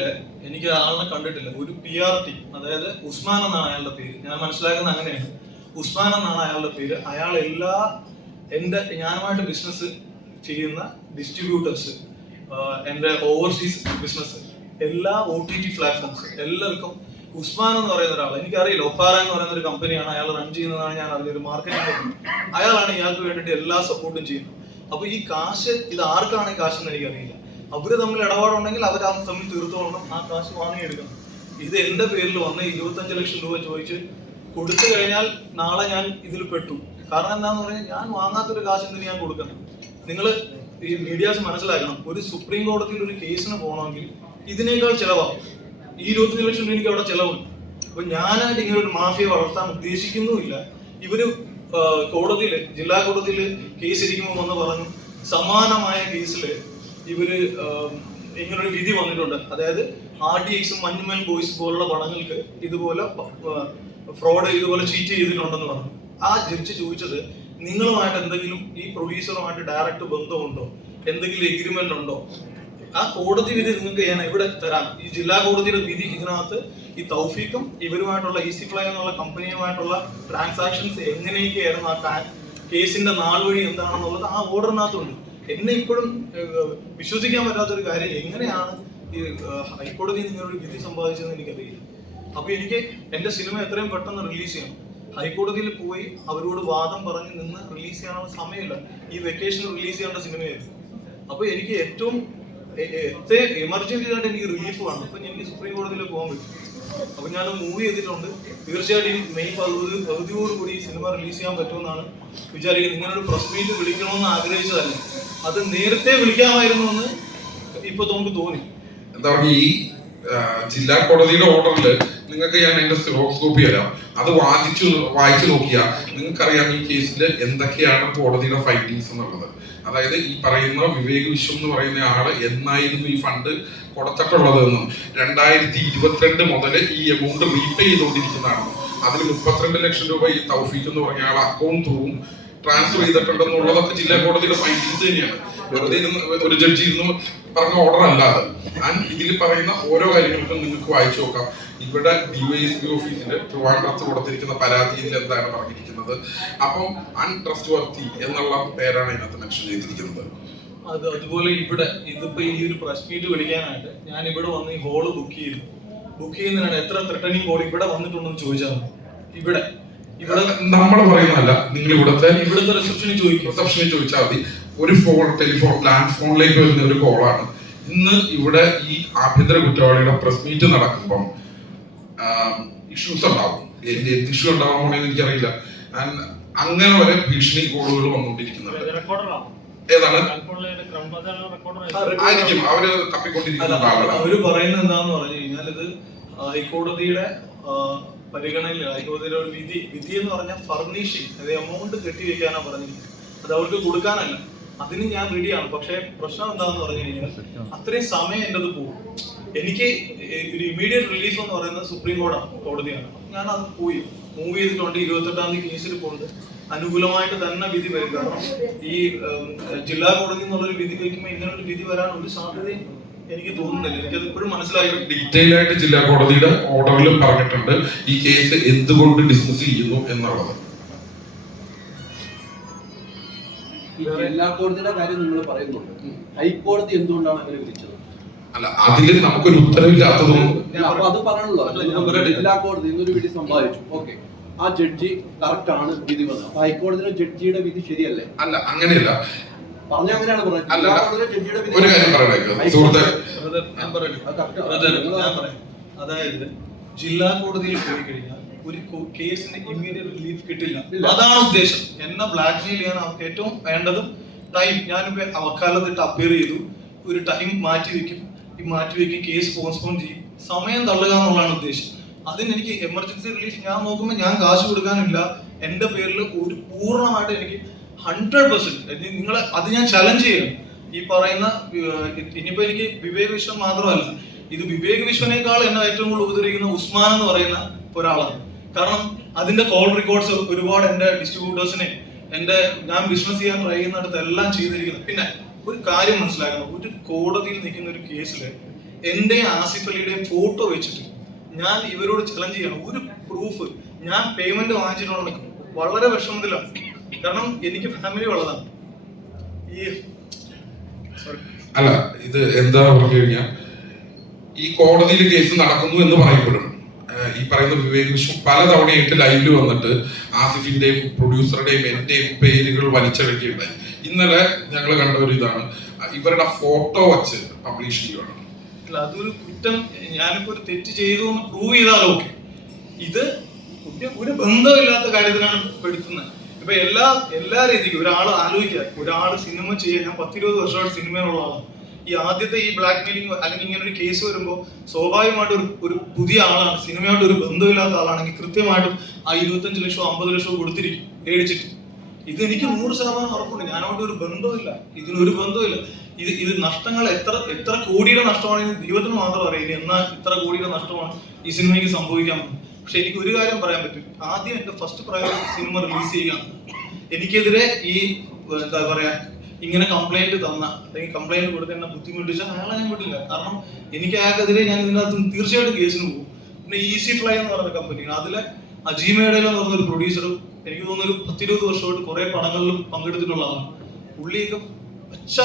S2: എനിക്ക് ആളെ കണ്ടിട്ടില്ല. ഒരു പി ആർ ടി അതായത് ഉസ്മാൻ എന്നാണ് അയാളുടെ പേര്. ഞാൻ മനസ്സിലാക്കുന്ന അങ്ങനെയാണ്. ഉസ്മാൻ എന്നാണ് അയാളുടെ പേര്. അയാൾ എല്ലാ എന്റെ ഞാനുമായിട്ട് ബിസിനസ് ചെയ്യുന്ന ഡിസ്ട്രിബ്യൂട്ടേഴ്സ് എന്റെ ഓവർസീസ് ബിസിനസ് എല്ലാ ഒ ടി ടി പ്ലാറ്റ്ഫോംസ് എല്ലാവർക്കും ഉസ്മാൻ എന്ന് പറയുന്ന ഒരാൾ എനിക്കറിയില്ല ഒപ്പാറ എന്ന് പറയുന്ന ഒരു കമ്പനിയാണ് അയാൾ റൺ ചെയ്യുന്നതാണ് ഞാൻ അതിലൊരു മാർക്കറ്റിംഗ് അയാളാണ് ഇയാൾക്ക് വേണ്ടിയിട്ട് എല്ലാ സപ്പോർട്ടും ചെയ്യുന്നത്. അപ്പൊ ഈ കാശ് ഇത് ആർക്കാണ് ഈ കാശ് എന്ന് എനിക്കറിയില്ല. അവർ തമ്മിൽ ഇടപാടുണ്ടെങ്കിൽ അവർ ആ തമ്മിൽ തീർത്തോളണം ആ കാശ് വാങ്ങിയെടുക്കണം. ഇത് എന്റെ പേരിൽ വന്ന് ഇരുപത്തഞ്ച് ലക്ഷം രൂപ ചോദിച്ച് കൊടുത്തു കഴിഞ്ഞാൽ നാളെ ഞാൻ ഇതിൽ പെട്ടു. കാരണം എന്താന്ന് പറഞ്ഞാൽ ഞാൻ വാങ്ങാത്തൊരു കാശ് എന്തിനു ഞാൻ കൊടുക്കണം നിങ്ങൾ ഈ മീഡിയാസ് മനസ്സിലാക്കണം. ഒരു സുപ്രീം കോടതിയിൽ ഒരു കേസിന് പോകണമെങ്കിൽ ഇതിനേക്കാൾ ചിലവാകും ഈ ഇരുപത്തഞ്ച് ലക്ഷം രൂപ എനിക്ക് അവിടെ ചിലവുണ്ട്. അപ്പൊ ഞാനായിട്ട് ഇങ്ങനെ ഒരു മാഫിയ വളർത്താൻ ഉദ്ദേശിക്കുന്നുമില്ല. ഇവർ കോടതിയിൽ ജില്ലാ കോടതിയിൽ കേസ് ഇരിക്കുമ്പോൾ വന്ന് പറഞ്ഞു സമാനമായ കേസിൽ ഇവർ ഇങ്ങനൊരു വിധി വന്നിട്ടുണ്ട്. അതായത് ആർ ഡി എക്സും മഞ്ഞുമൻ ബോയ്സ് പോലുള്ള പടങ്ങൾക്ക് ഇതുപോലെ ഫ്രോഡ് ഇതുപോലെ ചീറ്റ് ചെയ്തിട്ടുണ്ടെന്ന് പറഞ്ഞു. ആ ജഡ്ജ് ചോദിച്ചത് നിങ്ങളുമായിട്ട് എന്തെങ്കിലും ഈ പ്രൊഡ്യൂസറുമായിട്ട് ഡയറക്റ്റ് ബന്ധമുണ്ടോ? എന്തെങ്കിലും എഗ്രിമെന്റ് ഉണ്ടോ? ആ കോടതി വിധി നിങ്ങൾക്ക് ഞാൻ ഇവിടെ തരാം? ഈ ജില്ലാ കോടതിയുടെ വിധി ഇതിനകത്ത് ഈ തൗഫീഖും ഇവരുമായിട്ടുള്ള ഈസി ഫ്ലൈ എന്നുള്ള കമ്പനിയുമായിട്ടുള്ള ട്രാൻസാക്ഷൻസ് എങ്ങനെയൊക്കെയായിരുന്നു ആ കേസിന്റെ നാൾ വഴി എന്താണെന്നുള്ളത് ആ ഓർഡറിനകത്തുണ്ട് എന്നെ ഇപ്പോഴും വിശ്വസിക്കാൻ പറ്റാത്തൊരു കാര്യം എങ്ങനെയാണ് ഈ ഹൈക്കോടതി നിങ്ങളൊരു വിധി സമ്പാദിച്ചതെന്ന് എനിക്കറിയില്ല. അപ്പൊ എനിക്ക് എന്റെ സിനിമ എത്രയും പെട്ടെന്ന് റിലീസ് ചെയ്യണം. ഹൈക്കോടതിയിൽ പോയി അവരോട് വാദം പറഞ്ഞ് നിന്ന് റിലീസ് ചെയ്യാനുള്ള സമയമില്ല. ഈ വെക്കേഷൻ റിലീസ് ചെയ്യേണ്ട സിനിമയായിരുന്നു. അപ്പൊ എനിക്ക് ഏറ്റവും എമർജൻസി ആയിട്ട് എനിക്ക് റിലീഫ് വേണം അപ്പൊ എനിക്ക് സുപ്രീം കോടതിയിൽ പോകാൻ പറ്റും. അപ്പൊ ഞാൻ മൂവ് ചെയ്തിട്ടുണ്ട്. തീർച്ചയായിട്ടും മെയ് പകുതി പകുതിയോടുകൂടി ഈ സിനിമ റിലീസ് ചെയ്യാൻ പറ്റുമെന്നാണ് വിചാരിക്കുന്നത്. ഇങ്ങനെ ഒരു പ്രസ് മീറ്റ് വിളിക്കണമെന്ന് ആഗ്രഹിച്ചതല്ല. അത് നേരത്തെ വിളിക്കാമായിരുന്നു എന്ന് ഇപ്പൊ നമുക്ക് തോന്നി.
S1: എന്താ ഈ ജില്ലാ കോടതിയുടെ ഓർഡറിൽ നിങ്ങൾക്ക് ഞാൻ അതിന്റെ സിറോക്സ് കോപ്പി തരാം. അത് വായിച്ചു വായിച്ചു നോക്കിയാൽ നിങ്ങൾക്കറിയാം ഈ കേസിൽ എന്തൊക്കെയാണ് കോടതിയുടെ ഫൈൻഡിങ്സ് എന്നുള്ളത്. അതായത് ഈ പറയുന്ന വിവേക് വിശ്വം എന്ന് പറയുന്ന ആൾ എന്നായിരുന്നു ഈ ഫണ്ട് കൊടുത്തിട്ടുള്ളതെന്നും രണ്ടായിരത്തി ഇരുപത്തിരണ്ട് മുതൽ ഈ എമൗണ്ട് റീപേ ചെയ്തുകൊണ്ടിരിക്കുന്നതാണെന്നും അതിൽ മുപ്പത്തിരണ്ട് ലക്ഷം രൂപ ഈ തൗഫീഖ് എന്ന് പറഞ്ഞ ആൾ അക്കൗണ്ട് ത്രൂവും ട്രാൻസ്ഫർ ചെയ്തിട്ടുണ്ടെന്നുള്ളതൊക്കെ ജില്ലാ കോടതിയുടെ ഫൈൻഡിങ്സ് തന്നെയാണ്. വെറുതെ ഒരു ജഡ്ജി ഇരുന്ന് പറഞ്ഞ ഓർഡർ അല്ലാതെ ആൻഡ് ഇതിൽ പറയുന്ന ഓരോ കാര്യങ്ങൾക്കും നിങ്ങൾക്ക് വായിച്ചു നോക്കാം. ഇവിടെ ഡിവൈഎസ്പി ഓഫീസിന്റെ ട്രിവാൻഡ്രത്ത് കൊടുത്തിരിക്കുന്ന പരാതിയിൽ എന്താണ് പറഞ്ഞിരിക്കുന്നത്? അപ്പം അൺട്രസ്റ്റ് വർത്തി എന്നുള്ള പേരാണ് ഇതിനകത്ത് മെൻഷൻ ചെയ്തിരിക്കുന്നത്.
S2: അത് അതുപോലെ ഇവിടെ ഇതിപ്പോ ഈ ഒരു പ്രസ് മീറ്റ് വിളിക്കാനായിട്ട് ഞാൻ ഇവിടെ വന്ന് ഈ ഹോൾ ബുക്ക് ചെയ്തു. ബുക്ക് ചെയ്യുന്നതിനാണ് എത്ര ത്രെട്ടനിങ് കോൾ ഇവിടെ വന്നിട്ടുണ്ടെന്ന് ചോദിച്ചാൽ മതി. ഇവിടെ. ഇവിടെ
S1: നമ്മൾ പറയുന്നതല്ല നിങ്ങൾ ഇവിടുത്തെ
S2: ഇവിടുത്തെ റിസപ്ഷനിൽ ചോദിക്കും.
S1: റിസപ്ഷനിൽ ചോദിച്ചാൽ മതി. ഒരു ഫോൺ ടെലിഫോൺ ലാൻഡ് ഫോണിലേക്ക് വരുന്ന ഒരു കോളാണ്. ഇന്ന് ഇവിടെ ഈ ആഭ്യന്തര കുറ്റവാളിയുടെ പ്രസ് മീറ്റ് നടക്കുമ്പം ഇഷ്യൂസ് ഉണ്ടാവും. എന്റെ എന്ത് ഇഷ്യൂ ഉണ്ടാവാൻ പോണെന്ന് എനിക്കറിയില്ല. അങ്ങനെ വരെ ഭീഷണി കോളുകൾ വന്നുകൊണ്ടിരിക്കുന്നുണ്ട്. ഏതാണ്? ആയിരിക്കും.
S2: അവർ
S1: തപ്പിക്കൊണ്ടിരിക്കുന്ന
S2: അവർ പറയുന്നത് എന്താന്ന് പറഞ്ഞു കഴിഞ്ഞാൽ ഇത് ഹൈക്കോടതിയുടെ പരിഗണനയിൽ ഹൈക്കോടതിയുടെ ഒരു വിധി വിധി എന്ന് പറഞ്ഞാൽ ഫർണിഷിങ് അതായത് എമൗണ്ട് കെട്ടിവെക്കാനാ പറഞ്ഞിരിക്കുന്നത്. അത് അവർക്ക് കൊടുക്കാനല്ല. അതിന് ഞാൻ റെഡിയാണ് പക്ഷെ പ്രശ്നം എന്താണെന്ന് പറഞ്ഞു കഴിഞ്ഞാൽ അത്രയും സമയം എന്റെ അത് പോകും. എനിക്ക് ഒരു ഇമീഡിയറ്റ് റിലീഫ് എന്ന് പറയുന്നത് സുപ്രീം കോടതി കോടതിയാണ്. ഞാൻ അത് പോയി. മൂവ് ചെയ്തിട്ടുണ്ട്. ഇരുപത്തെട്ടാം തീയതി കേസിൽ പോകുന്നത് അനുകൂലമായിട്ട് തന്നെ വിധി വരും. കാരണം ഈ ജില്ലാ കോടതി എന്നുള്ളൊരു വിധി വയ്ക്കുമ്പോൾ ഇങ്ങനെ ഒരു വിധി വരാൻ ഒരു സാധ്യതയും എനിക്ക് തോന്നുന്നില്ല. എനിക്കത് ഇപ്പോഴും മനസ്സിലായി.
S1: ഡീറ്റെയിൽ ആയിട്ട് ജില്ലാ കോടതിയുടെ ഓർഡറിലും പറഞ്ഞിട്ടുണ്ട്. ഈ കേസ് എന്തുകൊണ്ട് ഡിസ്മിസ് ചെയ്യുന്നു എന്നുള്ളത്.
S3: ജില്ലാ കോടതിയുടെ കാര്യം നിങ്ങൾ പറയുന്നുണ്ട്. ഹൈക്കോടതി എന്തുകൊണ്ടാണ് അങ്ങനെ വിളിച്ചത്?
S1: അല്ല അതിൽ നമുക്കൊരു ഉത്തരവില്ലാത്തതും
S3: അപ്പൊ അത് പറയണല്ലോ
S2: അല്ല, ഞാൻ പറയട്ടെ.
S3: ജില്ലാ കോടതി ഇന്നൊരു വിധി സമ്പാദിച്ചു. ഓക്കെ. ആ ജഡ്ജി കറക്റ്റ് ആണ് വിധി വന്നത് അപ്പൊ ഹൈക്കോടതിയിലെ ജഡ്ജിയുടെ വിധി ശരിയല്ലേ?
S1: അല്ല അങ്ങനെയല്ല.
S3: പറഞ്ഞ അങ്ങനെയാണ് പറഞ്ഞത്.
S2: അതായത് ജില്ലാ കോടതിയിൽ പോയി കഴിഞ്ഞാൽ ഒരു കേസിന് ഇമ്മീഡിയറ്റ് റിലീഫ് കിട്ടില്ല. അതാണ് ഉദ്ദേശം. എന്നെ ബ്ലാക്ക് മെയിൽ ചെയ്യാൻ അവർക്ക് ഏറ്റവും വേണ്ടതും. ടൈം ഞാനിപ്പോ വക്കാലത്തിട്ട് അപ്പിയർ ചെയ്തു. ഒരു ടൈം മാറ്റി വെക്കും. ഈ മാറ്റി വെക്കും കേസ് പോസ്റ്റ്പോൺ ചെയ്യും. സമയം തള്ളുക എന്നുള്ളതാണ് ഉദ്ദേശം. അതിന് എനിക്ക് എമർജൻസി റിലീഫ് ഞാൻ നോക്കുമ്പോൾ ഞാൻ കാശ് കൊടുക്കാനില്ല. എന്റെ പേരിൽ ഒരു പൂർണമായിട്ട് എനിക്ക് ഹൺഡ്രഡ് പെർസെന്റ് നിങ്ങളെ അത് ഞാൻ ചലഞ്ച് ചെയ്യണം. ഈ പറയുന്ന ഇനിയിപ്പോ എനിക്ക് വിവേക് വിശ്വൻ മാത്രമല്ല. ഇത് വിവേക് വിശ്വനേക്കാൾ എന്നെ ഏറ്റവും കൂടുതൽ ഉപദ്രവിക്കുന്ന ഉസ്മാൻ എന്ന് പറയുന്ന ഒരാളാണ് കാരണം അതിന്റെ കോൾ റെക്കോർഡ്സ് ഒരുപാട് എന്റെ ഡിസ്ട്രിബ്യൂട്ടേഴ്സിനെ എന്റെ ഞാൻ ബിസിനസ് ചെയ്യാൻ ട്രൈ ചെയ്യുന്നിടത്ത് എല്ലാം ചെയ്തിരിക്കുന്നത് പിന്നെ ഒരു കാര്യം മനസ്സിലാക്കണം. ഒരു കോടതിയിൽ നിൽക്കുന്ന ഒരു കേസിൽ എന്റെ ആസിഫ് അലിയുടെയും ഫോട്ടോ വെച്ചിട്ട് ഞാൻ ഇവരോട് ചലഞ്ച് ചെയ്യണം. ഒരു പ്രൂഫ് ഞാൻ പേയ്മെന്റ് വാങ്ങിച്ചിട്ടുണ്ടെങ്കിൽ വളരെ വിഷമത്തിലാണ്. കാരണം എനിക്ക് ഫാമിലി ഉള്ളതാണ്. ഈ.
S1: അല്ല ഇത് എന്താ പറഞ്ഞു കഴിഞ്ഞാൽ ഈ കോടതിയിൽ കേസ് നടക്കുന്നു എന്ന് പറയപ്പെടും. ഈ പറയുന്ന വിവേക് വിശ്വ പലതവണയായിട്ട് ലൈവിൽ വന്നിട്ട് ആസിഫിന്റെയും പ്രൊഡ്യൂസറുടെയും എന്റെയും പേരുകൾ വലിച്ചെടുക്കുകയുണ്ടായി ഇന്നലെ ഞങ്ങൾ കണ്ട ഒരു ഇതാണ്. ഇവരുടെ ഫോട്ടോ വച്ച് പബ്ലിഷ് ചെയ്യുകയാണ്
S2: അതൊരു കുറ്റം. ഞാനിപ്പോ ഒരു തെറ്റ് ചെയ്തു എന്ന് പ്രൂവ് ചെയ്താലോ ഇത് ഒരു ബന്ധമില്ലാത്ത കാര്യത്തിനാണ് പെടുത്തുന്നത്. ഇപ്പൊ എല്ലാ എല്ലാ രീതിക്കും ഒരാൾ ആലോചിക്കുക. ഒരാൾ സിനിമ ചെയ്യാൻ ഞാൻ പത്തിരുപത് വർഷമായിട്ട് സിനിമയിലുള്ള ആളാണ്. ഈ ആദ്യത്തെ ഈ ബ്ലാക്ക് മെയിലിംഗ് അല്ലെങ്കിൽ ഇങ്ങനെ ഒരു കേസ് വരുമ്പോൾ സ്വാഭാവികമായിട്ട് ഒരു ഒരു പുതിയ ആളാണ് സിനിമയായിട്ട് ഒരു ബന്ധമില്ലാത്ത ആളാണെങ്കിൽ കൃത്യമായിട്ടും ആ ഇരുപത്തഞ്ച് ലക്ഷം അമ്പത് ലക്ഷം കൊടുത്തിരിക്കും മേടിച്ചിട്ട്. ഇത് എനിക്ക് നൂറ് ശതമാനം ഉറപ്പുണ്ട്. ഞാനോട് ഒരു ബന്ധമില്ല ഇതിനൊരു ബന്ധമില്ല ഇത് ഇത് നഷ്ടങ്ങൾ എത്ര എത്ര കോടിയുടെ നഷ്ടമാണ് ദൈവത്തിന് മാത്രം അറിയില്ല എന്നാൽ എന്നാ ഇത്ര കോടിയുടെ നഷ്ടമാണ് ഈ സിനിമയ്ക്ക് സംഭവിക്കാൻ പക്ഷെ എനിക്ക് ഒരു കാര്യം പറയാൻ പറ്റും. ആദ്യം എന്റെ ഫസ്റ്റ് പ്രയോറിറ്റി സിനിമ റിലീസ് ചെയ്യുകയാണ്. എനിക്കെതിരെ ഈ എന്താ പറയാ ഇങ്ങനെ കംപ്ലൈന്റ് തന്ന അല്ലെങ്കിൽ കംപ്ലൈന്റ് കൊടുത്ത് എന്നെ ബുദ്ധിമുട്ടിച്ച അയാളെ ഞാൻ വിട്ടില്ല. കാരണം എനിക്ക് അയാൾക്കെതിരെ ഞാൻ ഇതിനകത്ത് തീർച്ചയായിട്ടും കേസിന് പോകും. പിന്നെ ഈസി ഫ്ലൈ എന്ന് പറയുന്ന കമ്പനിയാണ് അതിലെ അജീമേഡൽ എന്ന് പറഞ്ഞ ഒരു പ്രൊഡ്യൂസറും എനിക്ക് തോന്നുന്നു ഒരു പത്തിരുപത് വർഷമായിട്ട് കുറെ പടങ്ങളിലും പങ്കെടുത്തിട്ടുള്ള ആളാണ്. പുള്ളിയൊക്കെ പച്ച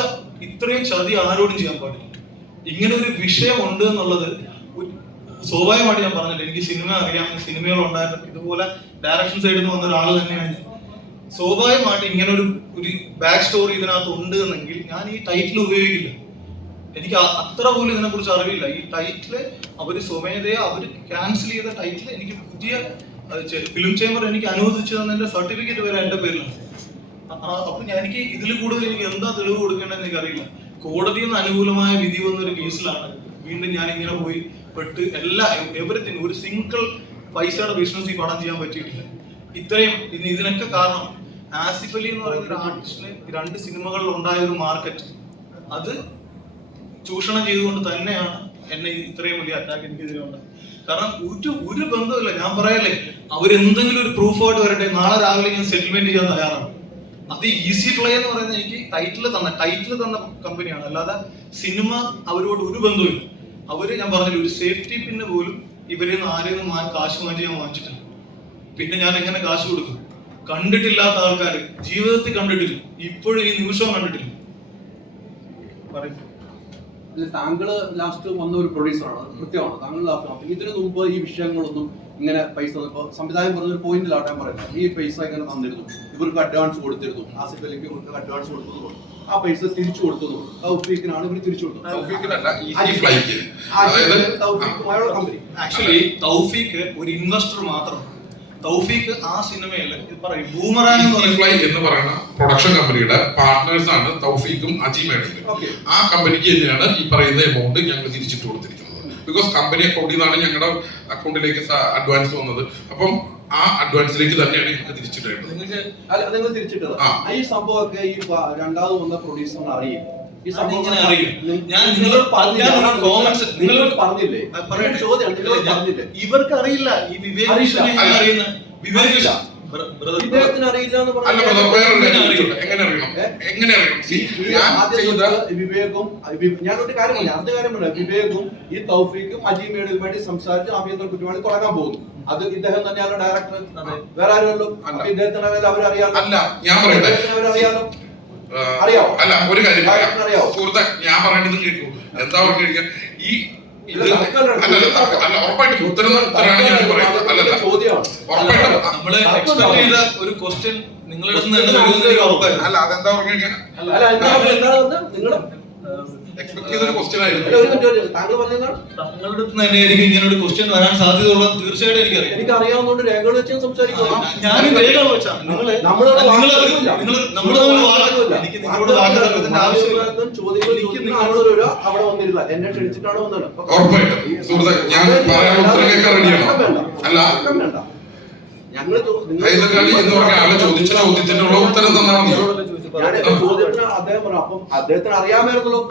S2: ഇത്രയും ചതി ആരോടും ചെയ്യാൻ പാടില്ല. ഇങ്ങനെ ഒരു വിഷയം ഉണ്ട് എന്നുള്ളത് സ്വാഭാവികമായിട്ട് ഞാൻ പറഞ്ഞില്ല എനിക്ക് സിനിമ അറിയാം സിനിമകൾ ഉണ്ടായിരുന്നു. ഇതുപോലെ ഡയറക്ഷൻ സൈഡിൽ നിന്ന് വന്ന ഒരാൾ തന്നെയാണ് ഞാൻ. സ്വാഭാവികമായിട്ട് ഇങ്ങനെ ഒരു ഒരു ബാക്ക് സ്റ്റോറി ഇതിനകത്ത് ഉണ്ട് എന്നെങ്കിൽ ഞാൻ ഈ ടൈറ്റിൽ ഉപയോഗിക്കില്ല. എനിക്ക് അത്ര പോലും ഇതിനെ കുറിച്ച് അറിവില്ല. ഈ ടൈറ്റിൽ അവർ സ്വമേധയെ അവർ ക്യാൻസൽ ചെയ്ത ടൈറ്റിൽ എനിക്ക് പുതിയ ഫിലിം ചേംബർ എനിക്ക് അനുവദിച്ചു തന്നതിന്റെ സർട്ടിഫിക്കറ്റ് വരെ എന്റെ പേരിലാണ്. അപ്പൊ എനിക്ക് ഇതിൽ കൂടുതൽ എനിക്ക് എന്താ തെളിവ് കൊടുക്കേണ്ടതെന്ന് എനിക്കറിയില്ല. കോടതിയിൽ നിന്ന് അനുകൂലമായ വിധി വന്ന ഒരു കേസിലാണ്. വീണ്ടും ഞാൻ ഇങ്ങനെ പോയി പെട്ട് എല്ലാ എവരത്തിനും ഒരു സിംഗിൾ പൈസയുടെ ബിസിനസ് ഈ പണം ചെയ്യാൻ പറ്റിയിട്ടില്ല. ഇത്രയും ഇതിനൊക്കെ കാരണം ആസിഫ് എന്ന് പറയുന്ന ഒരു ആർട്ടിസ്റ്റിന് രണ്ട് സിനിമകളിൽ ഉണ്ടായ ഒരു മാർക്കറ്റ് അത് ചൂഷണം ചെയ്തുകൊണ്ട് തന്നെയാണ് എന്നെ ഇത്രയും വലിയ അറ്റാക്ക് എനിക്കെതിരെ ഉണ്ടായത് കാരണം ഒരു ഒരു ബന്ധമില്ല ഞാൻ പറയല്ലേ അവരെന്തെങ്കിലും ഒരു പ്രൂഫായിട്ട് വരട്ടെ. നാളെ രാവിലെ ഞാൻ സെറ്റിൽമെന്റ് ചെയ്യാൻ തയ്യാറാണ്. അത് ഈസി ഫ്ലൈ എന്ന് പറയുന്നത് എനിക്ക് ടൈറ്റിൽ തന്ന ടൈറ്റിൽ തന്ന കമ്പനിയാണ് അല്ലാതെ സിനിമ അവരോട് ഒരു ബന്ധമില്ല അവർ ഞാൻ പറഞ്ഞില്ല ഒരു സേഫ്റ്റി പിന്നെ പോലും ഇവരിൽ നിന്ന് ആരെയും കാശ് മാറ്റി ഞാൻ വാങ്ങിച്ചിട്ടില്ല. പിന്നെ ഞാൻ എങ്ങനെ കാശ് കൊടുക്കും? കണ്ടിട്ടില്ലാത്ത ആൾക്കാർ ജീവിതത്തിൽ കണ്ടിട്ടില്ല. ഇപ്പോഴും ഈ നിമിഷം കണ്ടിട്ടില്ല.
S3: താങ്കൾ ലാസ്റ്റ് വന്ന ഒരു പ്രൊഡ്യൂസറാണ് അത് കൃത്യമാണ്. താങ്കൾ ലാസ്റ്റ് അപ്പൊ ഇതിനു മുമ്പ് ഈ വിഷയങ്ങളൊന്നും ഇങ്ങനെ പൈസ ഇപ്പോൾ സംവിധായകൻ പറഞ്ഞൊരു പോയിന്റിലാണ് ഞാൻ പറയുന്നത്. ഈ പൈസ ഇങ്ങനെ തന്നിരുന്നു. ഇവർക്ക് അഡ്വാൻസ് കൊടുത്തിരുന്നു. ആസിഫ് അലിക്ക് ഇവർക്ക് അഡ്വാൻസ് കൊടുത്തു ആ പൈസ തിരിച്ചു കൊടുത്തു തൗഫീഖിനാണ് ഇവർ തിരിച്ചു കൊടുത്തത്. ആ തൗഫീഖുമായുള്ള കമ്പനി
S2: ആക്ച്വലി തൗഫീഖ് ഒരു ഇൻവെസ്റ്റർ മാത്രമാണ്. തൗഫീഖ് ആ സിനിമയിൽ പറയും. ബൂമറാങ് എന്ന് പറയുന്ന
S1: ഫ്ലൈ എന്ന് പറയുന്ന പ്രൊഡക്ഷൻ കമ്പനിയുടെ പാർട്ട്നേഴ്സ് ആണ് തൗഫീഖും അജീമേഡയും
S3: ഓക്കെ
S1: ആ കമ്പനിക്ക് തന്നെയാണ് ഈ പറയുന്ന എമൗണ്ട് ഞങ്ങൾ തിരിച്ചിട്ട് കൊടുത്തിരിക്കുന്നത്. ബിക്കോസ് കമ്പനി അക്കൗണ്ടിൽ നിന്നാണ് ഞങ്ങളുടെ അക്കൗണ്ടിലേക്ക് അഡ്വാൻസ് വന്നത്. അപ്പം ആ അഡ്വാൻസിലേക്ക് തന്നെയാണ് ഞങ്ങൾക്ക് തിരിച്ചിടേണ്ടത്
S2: നിങ്ങൾക്ക്
S3: നിങ്ങൾ തിരിച്ചിട്ടത്. ഈ സംഭവമൊക്കെ ഈ രണ്ടാമത് വന്ന പ്രൊഡ്യൂസർ അറിയില്ല?
S2: അതെങ്ങനെ അറിയും? ഞാൻ
S3: നിങ്ങൾ
S2: നിങ്ങൾ
S3: പറഞ്ഞില്ലേ. നിങ്ങൾ പറഞ്ഞില്ലേ.
S2: ഇവർക്ക് അറിയില്ല ഈ വിവേക് അറിയുന്ന വിവേക്
S1: കാര്യം
S2: എങ്ങനെ
S1: അറിയണം? എങ്ങനെ അറിയണം? ഞാൻ ചെയ്ത
S3: തൊട്ട് വിവേകും വി- ഞാനൊരു കാര്യം പറഞ്ഞു അടുത്ത കാര്യം പറഞ്ഞു. വിവേകും ഈ തൗഫീഖും അജീമയുടെ വേണ്ടി സംസാരിച്ച് ആഭ്യന്തര കുറ്റവാളി തുടങ്ങാൻ പോകുന്നു. അത് ഇദ്ദേഹം തന്നെയാണ് ഡയറക്ടർ. വേറെ ആരുമല്ലോ?
S1: അല്ല.
S3: അപ്പൊ ഇദ്ദേഹത്തിന് അവരറിയാലോ?
S1: അല്ല ഞാൻ പറയട്ടെ.
S3: അവരറിയാലോ? അറിയാവോ?
S1: അല്ല ഒരു കാര്യം
S3: അറിയാവോ?
S1: സുഹൃത്തെ ഞാൻ പറയേണ്ടത് കേട്ടു. എന്താ പറഞ്ഞു കഴിഞ്ഞാൽ ഈ
S2: ഒരു ക്വസ്റ്റ്യൻ നിങ്ങളുടെ
S1: അല്ല അതെന്താ പറഞ്ഞു കഴിഞ്ഞാൽ
S3: അല്ല എന്താണ് എന്താണ് പറഞ്ഞത് നിങ്ങൾ
S1: ക്വസ്റ്റ്യൻ ആയിരുന്നു.
S3: ഒരു മിനിറ്റ് ഒരു താങ്കൾ പറഞ്ഞതാണ്
S2: താങ്കളുടെ അടുത്ത് നിന്ന് തന്നെയായിരിക്കും ഇങ്ങനെ ഒരു ക്വസ്റ്റ്യൻ വരാൻ സാധ്യതയുള്ളത് തീർച്ചയായിട്ടും എനിക്കറിയാം.
S3: എനിക്ക് അറിയാവുന്നതുകൊണ്ട് രേഖകൾ വെച്ച്
S2: ഞാനും രേഖകൾ നിങ്ങൾ എനിക്ക് നിങ്ങളോട്
S3: ചോദ്യങ്ങൾ
S2: എനിക്ക്
S3: ചോദിക്കുന്ന അവിടെ വന്നിരുന്ന. എന്നെ ക്ഷണിച്ചിട്ടാണ് വന്നത്.
S1: ഉറപ്പായിട്ടും. ഞാൻ പറയാൻ ഉത്തരം കേൾക്കാൻ റെഡിയാണ് അല്ല.
S3: തർക്കം വേണ്ട. ഞങ്ങൾ
S1: ഹൈദരാലി എന്ന് പറഞ്ഞ ആൾ ചോദിച്ച ചോദ്യത്തിനുള്ള ഉത്തരം തന്നാൽ മതിയോ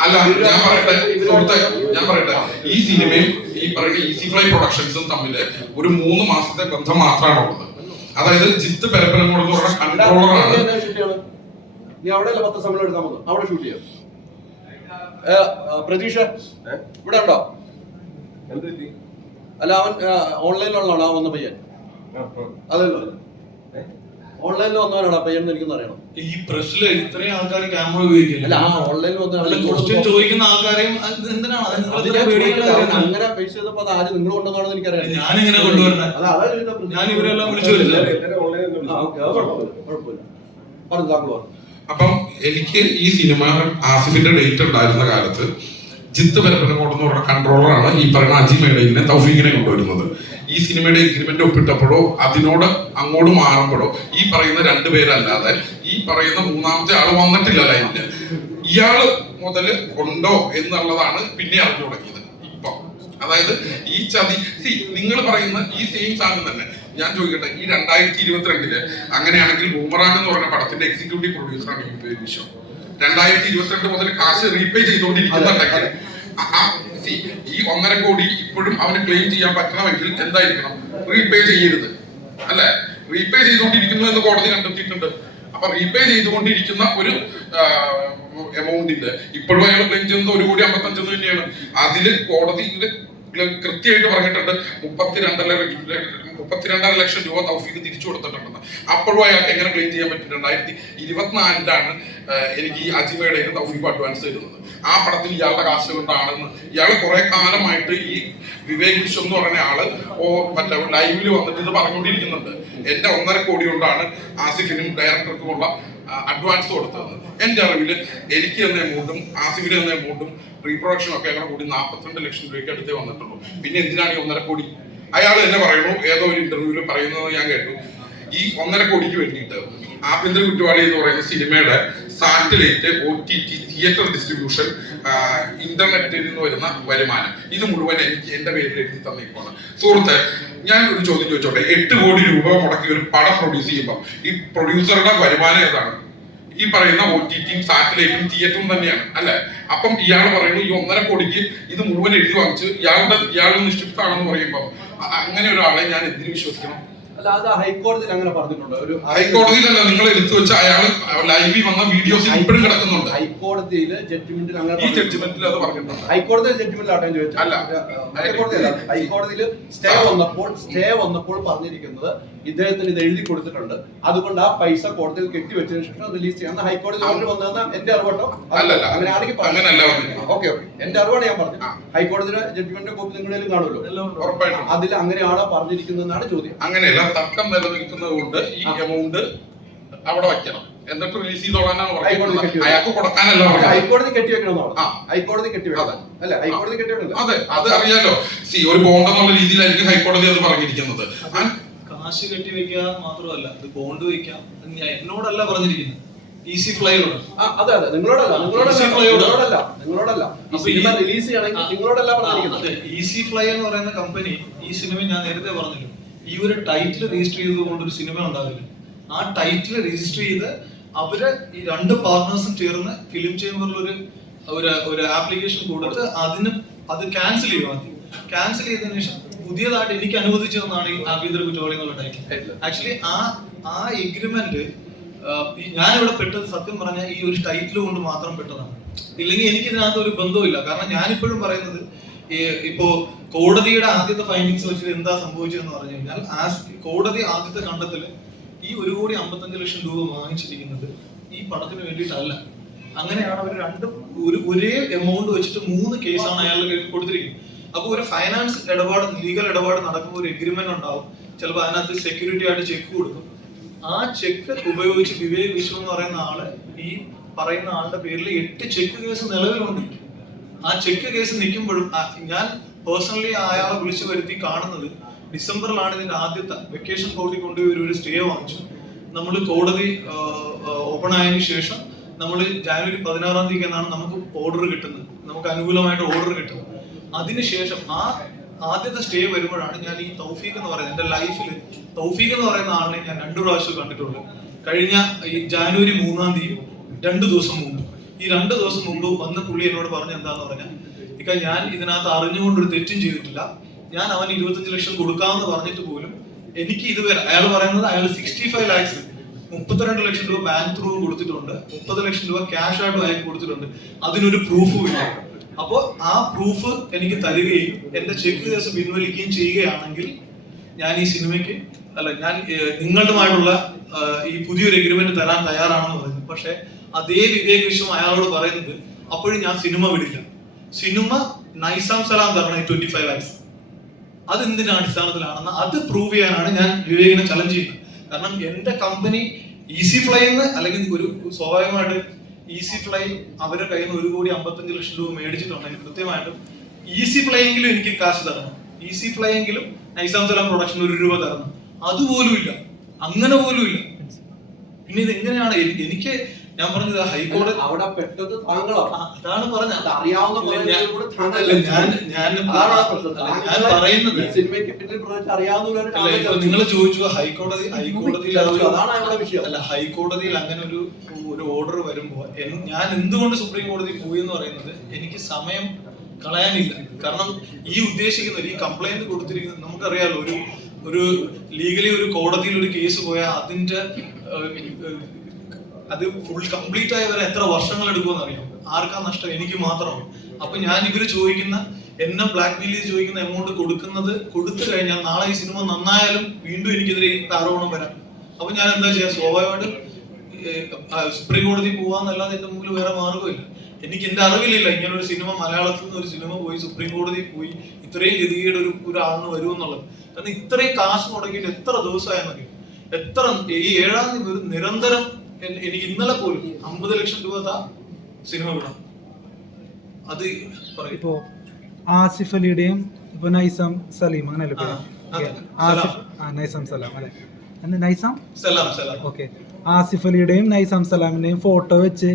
S1: അല്ല ഞാൻ പറയട്ടെ സുഹൃത്തെ ഞാൻ പറയട്ടെ. ഈ സിനിമയും ഈ പറയുന്ന ഈസി ഫ്ലൈ പ്രൊഡക്ഷൻസും തമ്മിൽ ഒരു മൂന്ന് മാസത്തെ ബന്ധം മാത്രമാണ് ഉള്ളത്. അതായത് ജിത്ത് പരപ്പനംകോട് എന്ന് പറഞ്ഞ കൺട്രോളറാണ്
S3: നീ അവിടെ അല്ല പത്ത് സമയം എടുക്കാൻ വന്നു അവിടെ ഷൂട്ട് ചെയ്യാം? പ്രതീക്ഷ? ഇവിടെ ഉണ്ടോ? അല്ല അവൻ ഓൺലൈനിലുള്ളതാണോ ആ വന്ന പയ്യൻ. അതല്ലോ ഓൺലൈനിൽ വന്നവനാണ് ആ പയ്യൻ എന്ന് എനിക്കൊന്നും അറിയണം?
S2: ഈ പ്രസ്സിൽ ഇത്രയും ആൾക്കാർ ക്യാമറ ഉപയോഗിക്കില്ല?
S3: അല്ല ആ ഓൺലൈനിൽ വന്ന
S2: ചോദിക്കുന്ന ആൾക്കാരെയും
S3: ഞാൻ അങ്ങനെ പൈസ ചെയ്തപ്പോ അത് ആര് നിങ്ങൾ കൊണ്ടുവന്നാണെന്ന് എനിക്കറിയാം.
S2: ഞാനിങ്ങനെ
S3: ഇങ്ങനെ
S2: ഞാൻ ഇവരെല്ലാം വിളിച്ചു.
S3: പറഞ്ഞു
S1: അപ്പം എനിക്ക് ഈ സിനിമ ആസിഫിന്റെ ഡേറ്റ് ഉണ്ടായിരുന്ന കാലത്ത് ജിത്ത് പരപ്പനക്കോട് കൊണ്ടുവന്ന പറഞ്ഞ കൺട്രോളറാണ് ഈ പറയുന്ന അജി തൗഫീഖിനെ കൊണ്ടുവരുന്നത്. ഈ സിനിമയുടെ എഗ്രിമെന്റ് ഒപ്പിട്ടപ്പോഴോ അതിനോട് അങ്ങോട്ട് മാറുമ്പോഴോ ഈ പറയുന്ന രണ്ടുപേരല്ലാതെ ഈ പറയുന്ന മൂന്നാമത്തെ ആൾ വന്നിട്ടില്ല ലൈനിൽ ഇയാൾ മുതൽ ഉണ്ടോ എന്നുള്ളതാണ് പിന്നെ അറിഞ്ഞു തുടങ്ങിയത് ഇപ്പൊ. അതായത് ഈ ചതി സി നിങ്ങൾ പറയുന്ന ഈ സെയിം സാധനം തന്നെ. ഞാൻ ചോദിക്കട്ടെ ഈ രണ്ടായിരത്തി ഇരുപത്തിരണ്ടിൽ അങ്ങനെയാണെങ്കിൽ ബൂമറാങ് എന്ന് പറഞ്ഞ പടത്തിന്റെ എക്സിക്യൂട്ടീവ് പ്രൊഡ്യൂസറാണ് ഈ പി വിശ്വം. രണ്ടായിരത്തി ഇരുപത്തിരണ്ട് മുതൽ കാശ് റീപേ ചെയ്തുകൊണ്ടിരിക്കുന്നുണ്ടെങ്കിൽ ഈ ഒന്നര കോടി ഇപ്പോഴും അവന് ക്ലെയിം ചെയ്യാൻ പറ്റണമെങ്കിൽ എന്തായിരിക്കണം? റീപേ ചെയ്യരുത്. അല്ലെ? റീപേ ചെയ്തുകൊണ്ടിരിക്കുന്നു എന്ന് കോടതി കണ്ടെത്തിയിട്ടുണ്ട്. അപ്പൊ റീപേ ചെയ്തുകൊണ്ടിരിക്കുന്ന ഒരു എമൗണ്ടിന്റെ ഇപ്പോഴും അയാൾ ക്ലെയിം ചെയ്യുന്നത് ഒരു കോടി അമ്പത്തഞ്ചെന്ന് തന്നെയാണ്. അതിൽ കോടതി കൃത്യമായിട്ട് പറഞ്ഞിട്ടുണ്ട്. മുപ്പത്തിരണ്ടര മുപ്പത്തിരണ്ടര ലക്ഷം രൂപ തൗഫീഖ് തിരിച്ചു കൊടുത്തിട്ടുണ്ടെന്ന്. അപ്പോഴും അയാൾക്ക് എങ്ങനെ ക്ലെയിം ചെയ്യാൻ പറ്റും രണ്ടായിരത്തി ഇരുപത്തിനാലിലാണ് എനിക്ക് ഈ അജിമയുടെ തൗഫീഖ് അഡ്വാൻസ് തരുന്നത്. ആ പടത്തിൽ ഇയാളുടെ കാശ് കൊണ്ടാണെന്ന്. ഇയാൾ കുറെ കാലമായിട്ട് ഈ വിവേക് വിശ്വം എന്ന് പറഞ്ഞ ആൾ ഓ മറ്റേ ലൈവിൽ വന്നിട്ട് ഇത് പറഞ്ഞുകൊണ്ടിരിക്കുന്നുണ്ട്. എന്റെ ഒന്നര കോടി കൊണ്ടാണ് ആസിഫിനും ഡയറക്ടർക്കുമുള്ള അഡ്വാൻസ് കൊടുത്തത്. എന്റെ അറിവിൽ എനിക്ക് തന്ന എമൗണ്ടും ആസിഫിന് തന്ന എമൗണ്ടും റീപ്രൊഡക്ഷനും ഒക്കെ അങ്ങനെ കൂടി നാൽപ്പത്തിരണ്ട് ലക്ഷം രൂപയ്ക്ക് അടുത്തേ വന്നിട്ടുള്ളൂ. പിന്നെ എന്തിനാണ് ഈ ഒന്നര കോടി അയാൾ എന്നെ പറയുന്നു ഏതോ ഒരു ഇന്റർവ്യൂവിൽ പറയുന്നത് ഞാൻ കേട്ടു. ഈ ഒന്നര കോടിക്ക് വേണ്ടിയിട്ട് ആഭ്യന്തര കുറ്റവാളി എന്ന് പറയുന്ന സിനിമയുടെ satellite O T T theatre distribution ഇന്റർനെറ്റിൽ നിന്ന് വരുന്ന വരുമാനം. ഇത് മുഴുവൻ എനിക്ക് എന്റെ പേരിൽ എഴുതി തന്നേക്കാണ് സുഹൃത്തെ ഞാൻ ഒരു ചോദ്യം ചോദിച്ചോട്ടെ? എട്ട് കോടി രൂപ മുടക്കി ഒരു പടം പ്രൊഡ്യൂസ് ചെയ്യുമ്പോൾ ഈ പ്രൊഡ്യൂസറുടെ വരുമാനം ഏതാണ്? ഈ പറയുന്ന ഒ ടി ടിയും സാറ്റലൈറ്റും തിയേറ്ററും തന്നെയാണ് അല്ലെ? അപ്പം ഇയാൾ പറയുന്നു ഈ ഒന്നര കോടിക്ക് ഇത് മുഴുവൻ എഴുതി വാങ്ങിച്ച് ഇയാളുടെ ഇയാളുടെ നിഷ്ഠിപ്താണെന്ന് പറയുമ്പോൾ അങ്ങനെ ഒരാളെ ഞാൻ എന്തിനു വിശ്വസിക്കണം?
S3: ഹൈക്കോടതിയിൽ അങ്ങനെ പറഞ്ഞിട്ടുണ്ടോ. ഒരു
S1: ഹൈക്കോടതിയിലല്ല നിങ്ങൾ എടുത്തു വെച്ച അയാൾ ലൈവിൽ വന്ന വീഡിയോസിൽ ഇപ്പോഴും കിടക്കുന്നുണ്ട്.
S3: ഹൈക്കോടതിയിൽ ജഡ്ജ്മെന്റിൽ അങ്ങനെ
S1: ഈ ജഡ്ജ്മെന്റിൽ അത് പറഞ്ഞിട്ടുണ്ട്.
S3: ഹൈക്കോടതി ജഡ്ജ്മെന്റ് ആട്ടെ ചോദിച്ചു
S1: അല്ല.
S3: ഹൈക്കോടതിയല്ല. ഹൈക്കോടതിയിൽ സ്റ്റേ വന്നപ്പോൾ സ്റ്റേ വന്നപ്പോൾ പറഞ്ഞിരിക്കുന്നത് ഇദ്ദേഹത്തിന് ഇത് എഴുതി കൊടുത്തിട്ടുണ്ട്. അതുകൊണ്ട് ആ പൈസ കോടതിയിൽ കെട്ടിവെച്ചതിന് ശേഷം റിലീസ് ചെയ്യാൻ ഹൈക്കോടതി ഓർഡർ വന്നതെന്ന് എന്റെ അറിവട്ടോ. അങ്ങനെയാണെങ്കിൽ. Okay okay. എന്റെ അറിവാണ് ഞാൻ പറഞ്ഞത്.
S1: ഹൈക്കോടതിയിലെ
S3: ഹൈക്കോടതിയുടെ ജഡ്ജ്മെന്റ് കോപ്പി നിങ്ങളിലും കാണുമല്ലോ. അതിൽ അങ്ങനെയാണോ പറഞ്ഞിരിക്കുന്നതെന്നാണ് ചോദ്യം.
S1: അങ്ങനെയല്ല തർക്കം നിലനിൽക്കുന്നത് കൊണ്ട് ഈ. എമൗണ്ട് അവിടെ വയ്ക്കണം. എന്നിട്ട് റിലീസ് ചെയ്തോളാനാണ് പറഞ്ഞത്. അയാൾക്ക് കൊടുക്കാനല്ല
S3: ഹൈക്കോടതി
S1: കെട്ടി.
S3: ഹൈക്കോടതി കെട്ടി അല്ല? ഹൈക്കോടതി കെട്ടി
S1: അതെ. അത് അറിയാലോ. സി ഒരു ബോണ്ട് എന്നുള്ള രീതിയിലായിരിക്കും ഹൈക്കോടതി അത് പറഞ്ഞിരിക്കുന്നത്.
S2: കാശ് കെട്ടി വെക്കുക മാത്രമല്ല ഇത് ബോണ്ട് വെക്കാം എന്നോടല്ല പറഞ്ഞിരിക്കുന്നത്. ഈസി
S3: അതെ അതെ. നിങ്ങളോടല്ല. നിങ്ങളോടല്ല. നിങ്ങളോടല്ല. നിങ്ങളോടല്ല. ഈ സിനിമ റിലീസ് ചെയ്യണമെങ്കിൽ നിങ്ങളോടല്ല പറഞ്ഞിരിക്കുന്നത്.
S2: ഈസി ഫ്ലൈ എന്ന് പറയുന്ന കമ്പനി ഈ സിനിമ ഞാൻ നേരത്തെ പറഞ്ഞല്ലോ? ഈ ഒരു ടൈറ്റിൽ രജിസ്റ്റർ ചെയ്തുകൊണ്ട് ഒരു സിനിമ ഉണ്ടാവില്ല. ആ ടൈറ്റിൽ രജിസ്റ്റർ ചെയ്ത് അവർ ഈ രണ്ട് പാർട്ട്നേഴ്സും ചേർന്ന് ഫിലിം ചേംബറിൽ ഒരു ഒരു ഒരു ആപ്ലിക്കേഷൻ കൊടുത്ത് അതിന് അത് ക്യാൻസൽ ചെയ്യും ആദ്യം. ക്യാൻസൽ ചെയ്തതിനു ശേഷം പുതിയതായിട്ട് എനിക്ക് അനുവദിച്ചു തന്നാണ് ഈ ആഭ്യന്തര കുറ്റവാളികളുടെ ടൈറ്റിൽ ആക്ച്വലി ആ ആ എഗ്രിമെന്റ് ഞാനിവിടെ പെട്ടത് സത്യം പറഞ്ഞാൽ ഈ ഒരു ടൈറ്റിൽ കൊണ്ട് മാത്രം പെട്ടതാണ്. ഇല്ലെങ്കിൽ എനിക്ക് ഇതിനകത്ത് ഒരു ബന്ധവുമില്ല. കാരണം ഞാനിപ്പോഴും പറയുന്നത് ഇപ്പോ കോടതിയുടെ ആദ്യത്തെ ഫൈൻഡിങ്സ് വെച്ചിട്ട് എന്താ സംഭവിച്ചതെന്ന് പറഞ്ഞു കഴിഞ്ഞാൽ കോടതി ആദ്യത്തെ കണ്ടെത്തൽ ഈ ഒരു കോടി അമ്പത്തഞ്ച് ലക്ഷം രൂപ വാങ്ങിച്ചിരിക്കുന്നത് ഈ പണത്തിന് വേണ്ടിയിട്ടല്ല. അങ്ങനെയാണ് അവർ രണ്ട് ഒരു ഒരേ എമൗണ്ട് വെച്ചിട്ട് മൂന്ന് കേസാണ് അയാളുടെ കൊടുത്തിരിക്കുന്നത്. അപ്പൊ ഒരു ഫൈനാൻസ് ഇടപാട് ലീഗൽ ഇടപാട് നടക്കുമ്പോൾ ഒരു എഗ്രിമെന്റ് ഉണ്ടാവും. ചിലപ്പോൾ അതിനകത്ത് സെക്യൂരിറ്റി ആയിട്ട് ചെക്ക് കൊടുക്കും. ആ ചെക്ക് ഉപയോഗിച്ച് വിവേക് വിശ്വം എന്ന് പറയുന്ന ആൾ ഈ പറയുന്ന ആളുടെ പേരിൽ എട്ട് ചെക്ക് കേസ് നിലവിലുണ്ട്. ആ ചെക്ക് കേസ് നിൽക്കുമ്പോഴും ഞാൻ പേഴ്സണലി അയാളെ വിളിച്ചു വരുത്തി കാണുന്നത് ഡിസംബറിലാണ് ഇതിന്റെ ആദ്യത്തെ വെക്കേഷൻ കോടതി കൊണ്ടുപോയി ഒരു- സ്റ്റേ വാങ്ങിച്ചു. നമ്മൾ കോടതി ഓപ്പൺ ആയതിനു ശേഷം നമ്മൾ ജാനുവരി പതിനാറാം തീയതി എന്നാണ് നമുക്ക് ഓർഡർ കിട്ടുന്നത്. നമുക്ക് അനുകൂലമായിട്ട് ഓർഡർ കിട്ടുന്നത്. അതിനുശേഷം ആ ആദ്യത്തെ സ്റ്റേ വരുമ്പോഴാണ് ഞാൻ ഈ തൗഫീഖ് എന്ന് പറയുന്നത് എന്റെ ലൈഫിൽ തൗഫീഖ് എന്ന് പറയുന്ന ആളിനെ ഞാൻ രണ്ടു പ്രാവശ്യം കണ്ടിട്ടുള്ളൂ കഴിഞ്ഞ ഈ ജാനുവരി മൂന്നാം തീയതി രണ്ടു ദിവസം മുമ്പ്. ഈ രണ്ട് ദിവസം മുമ്പ് വന്ന് പുള്ളി എന്നോട് പറഞ്ഞ എന്താന്ന് പറഞ്ഞാൽ ഇക്ക ഞാൻ ഇതിനകത്ത് അറിഞ്ഞുകൊണ്ട് ഒരു തെറ്റും ചെയ്തിട്ടില്ല. ഞാൻ അവന് ഇരുപത്തഞ്ച് ലക്ഷം കൊടുക്കാമെന്ന് പറഞ്ഞിട്ട് പോലും എനിക്ക് ഇതുവരെ അയാൾ പറയുന്നത് അയാൾ സിക്സ്റ്റി ഫൈവ് ലാക്സ് മുപ്പത്തിരണ്ട് ലക്ഷം രൂപ ബാങ്ക് ത്രൂ കൊടുത്തിട്ടുണ്ട്. മുപ്പത് ലക്ഷം രൂപ ക്യാഷ് ആയിട്ട് ബാങ്ക് കൊടുത്തിട്ടുണ്ട്. അതിനൊരു പ്രൂഫും ഇല്ല. അപ്പോ ആ പ്രൂഫ് എനിക്ക് തരികയും എന്റെ ചെക്ക് കേസ് പിൻവലിക്കുകയും ചെയ്യുകയാണെങ്കിൽ ഞാൻ ഈ സിനിമയ്ക്ക് അല്ല ഞാൻ നിങ്ങളുമായിട്ടുള്ള ഈ പുതിയൊരു എഗ്രിമെന്റ് തരാൻ തയ്യാറാണെന്ന് പറയുന്നു. പക്ഷെ അതേ വിവേക് വിശ്വം അയാളോട് പറയുന്നത് അപ്പോഴും ഞാൻ സിനിമ വിടില്ല. സിനിമ നൈസാം സലാം തരണം ട്വന്റി ഫൈവ് ലാക്സ് അത് എന്തിന്റെ അടിസ്ഥാനത്തിലാണെന്ന് അത് പ്രൂവ് ചെയ്യാനാണ് ഞാൻ വിവേകിനെ ചലഞ്ച് ചെയ്യുന്നത്. കാരണം എന്റെ കമ്പനി ഈസി ഫ്ലൈന്ന് അല്ലെങ്കിൽ ഒരു സ്വാഭാവികമായിട്ട് ഈസി ഫ്ലൈ അവരുടെ കയ്യിൽ നിന്ന് ഒരു കോടി അമ്പത്തഞ്ച് ലക്ഷം രൂപ മേടിച്ചിട്ടുണ്ടെങ്കിൽ കൃത്യമായിട്ടും ഈസി ഫ്ലൈയെങ്കിലും എനിക്ക് കാശ് തരണം. ഈസി ഫ്ലൈയെങ്കിലും നൈസാം സലാം പ്രൊഡക്ഷൻ ഒരു രൂപ തരണം. അതുപോലും ഇല്ല അങ്ങനെ പോലും ഇല്ല പിന്നെ ഇത് എങ്ങനെയാണ് എനിക്ക് ഞാൻ പറഞ്ഞത് ഹൈക്കോടതി
S3: അവിടെ പെട്ടത് താങ്കളാണ്
S2: അതാണ് പറഞ്ഞത്.
S3: അറിയാവുന്ന
S2: ഞാൻ- ഞാൻ ഞാൻ പറയുന്നത്
S3: സിനിമയ്ക്ക് പിന്നിൽ
S2: അറിയാവുന്ന നിങ്ങൾ ചോദിച്ചു ഹൈക്കോടതി ഹൈക്കോടതിയിൽ
S3: അതാണ് അവിടെ വിഷയം.
S2: അല്ല ഹൈക്കോടതിയിൽ അങ്ങനെ ഒരു ഒരു ഓർഡർ വരുമ്പോൾ ഞാൻ എന്തുകൊണ്ട് സുപ്രീം കോടതി പോയി എന്ന് പറയുന്നത് എനിക്ക് സമയം കളയാനില്ല. കാരണം ഈ ഉദ്ദേശിക്കുന്ന ഈ കംപ്ലൈന്റ് കൊടുത്തിരിക്കുന്നത് നമുക്കറിയാലോ ഒരു ഒരു ലീഗലി ഒരു കോടതിയിൽ ഒരു കേസ് പോയാൽ അതിന്റെ അത് ഫുൾ കംപ്ലീറ്റ് ആയി വരെ എത്ര വർഷങ്ങൾ എടുക്കുമെന്ന് അറിയാം ആർക്കാ നഷ്ടം? എനിക്ക് മാത്രമാണ് അപ്പൊ ഞാൻ ഇവർ ചോദിക്കുന്ന എന്നെ ബ്ലാക്ക് മെയിൽ ചെയ്ത് ചോദിക്കുന്ന എമൗണ്ട് കൊടുക്കുന്നത് കൊടുത്തു കഴിഞ്ഞാൽ നാളെ ഈ സിനിമ നന്നായാലും വീണ്ടും എനിക്കെതിരെ ആരോപണം വരാം. അപ്പൊ ഞാൻ എന്താ ചെയ്യാ? സ്വാഭാവികമായിട്ട് സുപ്രീം കോടതി പോവാന്നല്ലാതെ എന്റെ മുമ്പിൽ വേറെ മാർഗമില്ല എനിക്ക് എന്റെ അറിവില്ല ഇങ്ങനെ ഒരു സിനിമ മലയാളത്തിൽ നിന്ന് ഒരു സിനിമ പോയി സുപ്രീം കോടതി പോയി ഇത്രയും ഗതികേട് ഒരു ഒരാളിന് വരുമെന്നുള്ളത് കാരണം ഇത്രയും കാശ് മുടക്കിയിട്ട് എത്ര ദിവസമായെന്നറിയും? എത്ര ഈ ഏഴാം തീയതി നിരന്തരം എനിക്ക് ഇന്നലെ പോലും അമ്പത് ലക്ഷം രൂപ സിനിമ വിടാം. അത്
S4: ഇപ്പോ ആസിഫ് അലിയുടെയും ഇപ്പൊ നൈസാം സലീം അങ്ങനെയല്ലേ? ആസിഫ് നൈസാം സലാം അല്ലെ? നൈസാം?
S2: സലാം സലാം.
S4: ഓക്കെ. ആസിഫ് അലിയുടെയും നൈസാം സലാമിന്റെയും ഫോട്ടോ വെച്ച്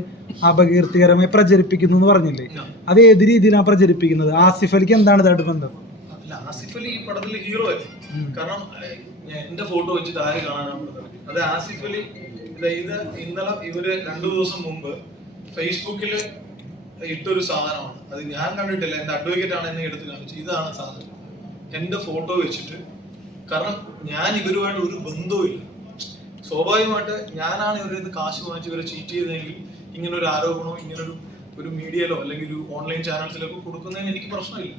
S4: അപകീർത്തികരമായി പ്രചരിപ്പിക്കുന്നു എന്ന് പറഞ്ഞില്ലേ. അത് ഏത് രീതിയിലാണ് പ്രചരിപ്പിക്കുന്നത്? ആസിഫ് അലിക്ക് എന്താണ് ഇതായിട്ട് ബന്ധം?
S2: ആസിഫ് അലി ഈ പടത്തിൽ ഹീറോ ആയിരുന്നു കാരണം എന്റെ ഫോട്ടോ വെച്ചിട്ട് ആര് കാണാനാണ് അത് ആസിഫ് അലി ഇത് ഇന്നലെ ഇവർ രണ്ടു ദിവസം മുമ്പ് ഫേസ്ബുക്കിൽ ഇട്ടൊരു സാധനമാണ്. അത് ഞാൻ കണ്ടിട്ടില്ല എന്റെ അഡ്വക്കേറ്റ് ആണ് എന്നെ എടുത്ത് കാണിച്ചത്. ഇതാണ് സാധനം. എന്റെ ഫോട്ടോ വെച്ചിട്ട് കാരണം ഞാൻ ഇവരുമായിട്ട് ഒരു ബന്ധവുമില്ല സ്വാഭാവികമായിട്ട് ഞാനാണ് നിന്ന് കാശ് വാങ്ങിച്ച് ഇവരെ ചീറ്റ് ചെയ്തതെങ്കിൽ ഇങ്ങനെ ഒരു ആരോപണമോ ഇങ്ങനെ ഒരു ഒരു മീഡിയയിലോ അല്ലെങ്കിൽ ഒരു ഓൺലൈൻ ചാനൽസിലൊക്കെ കൊടുക്കുന്നതിന് എനിക്ക് പ്രശ്നമില്ല.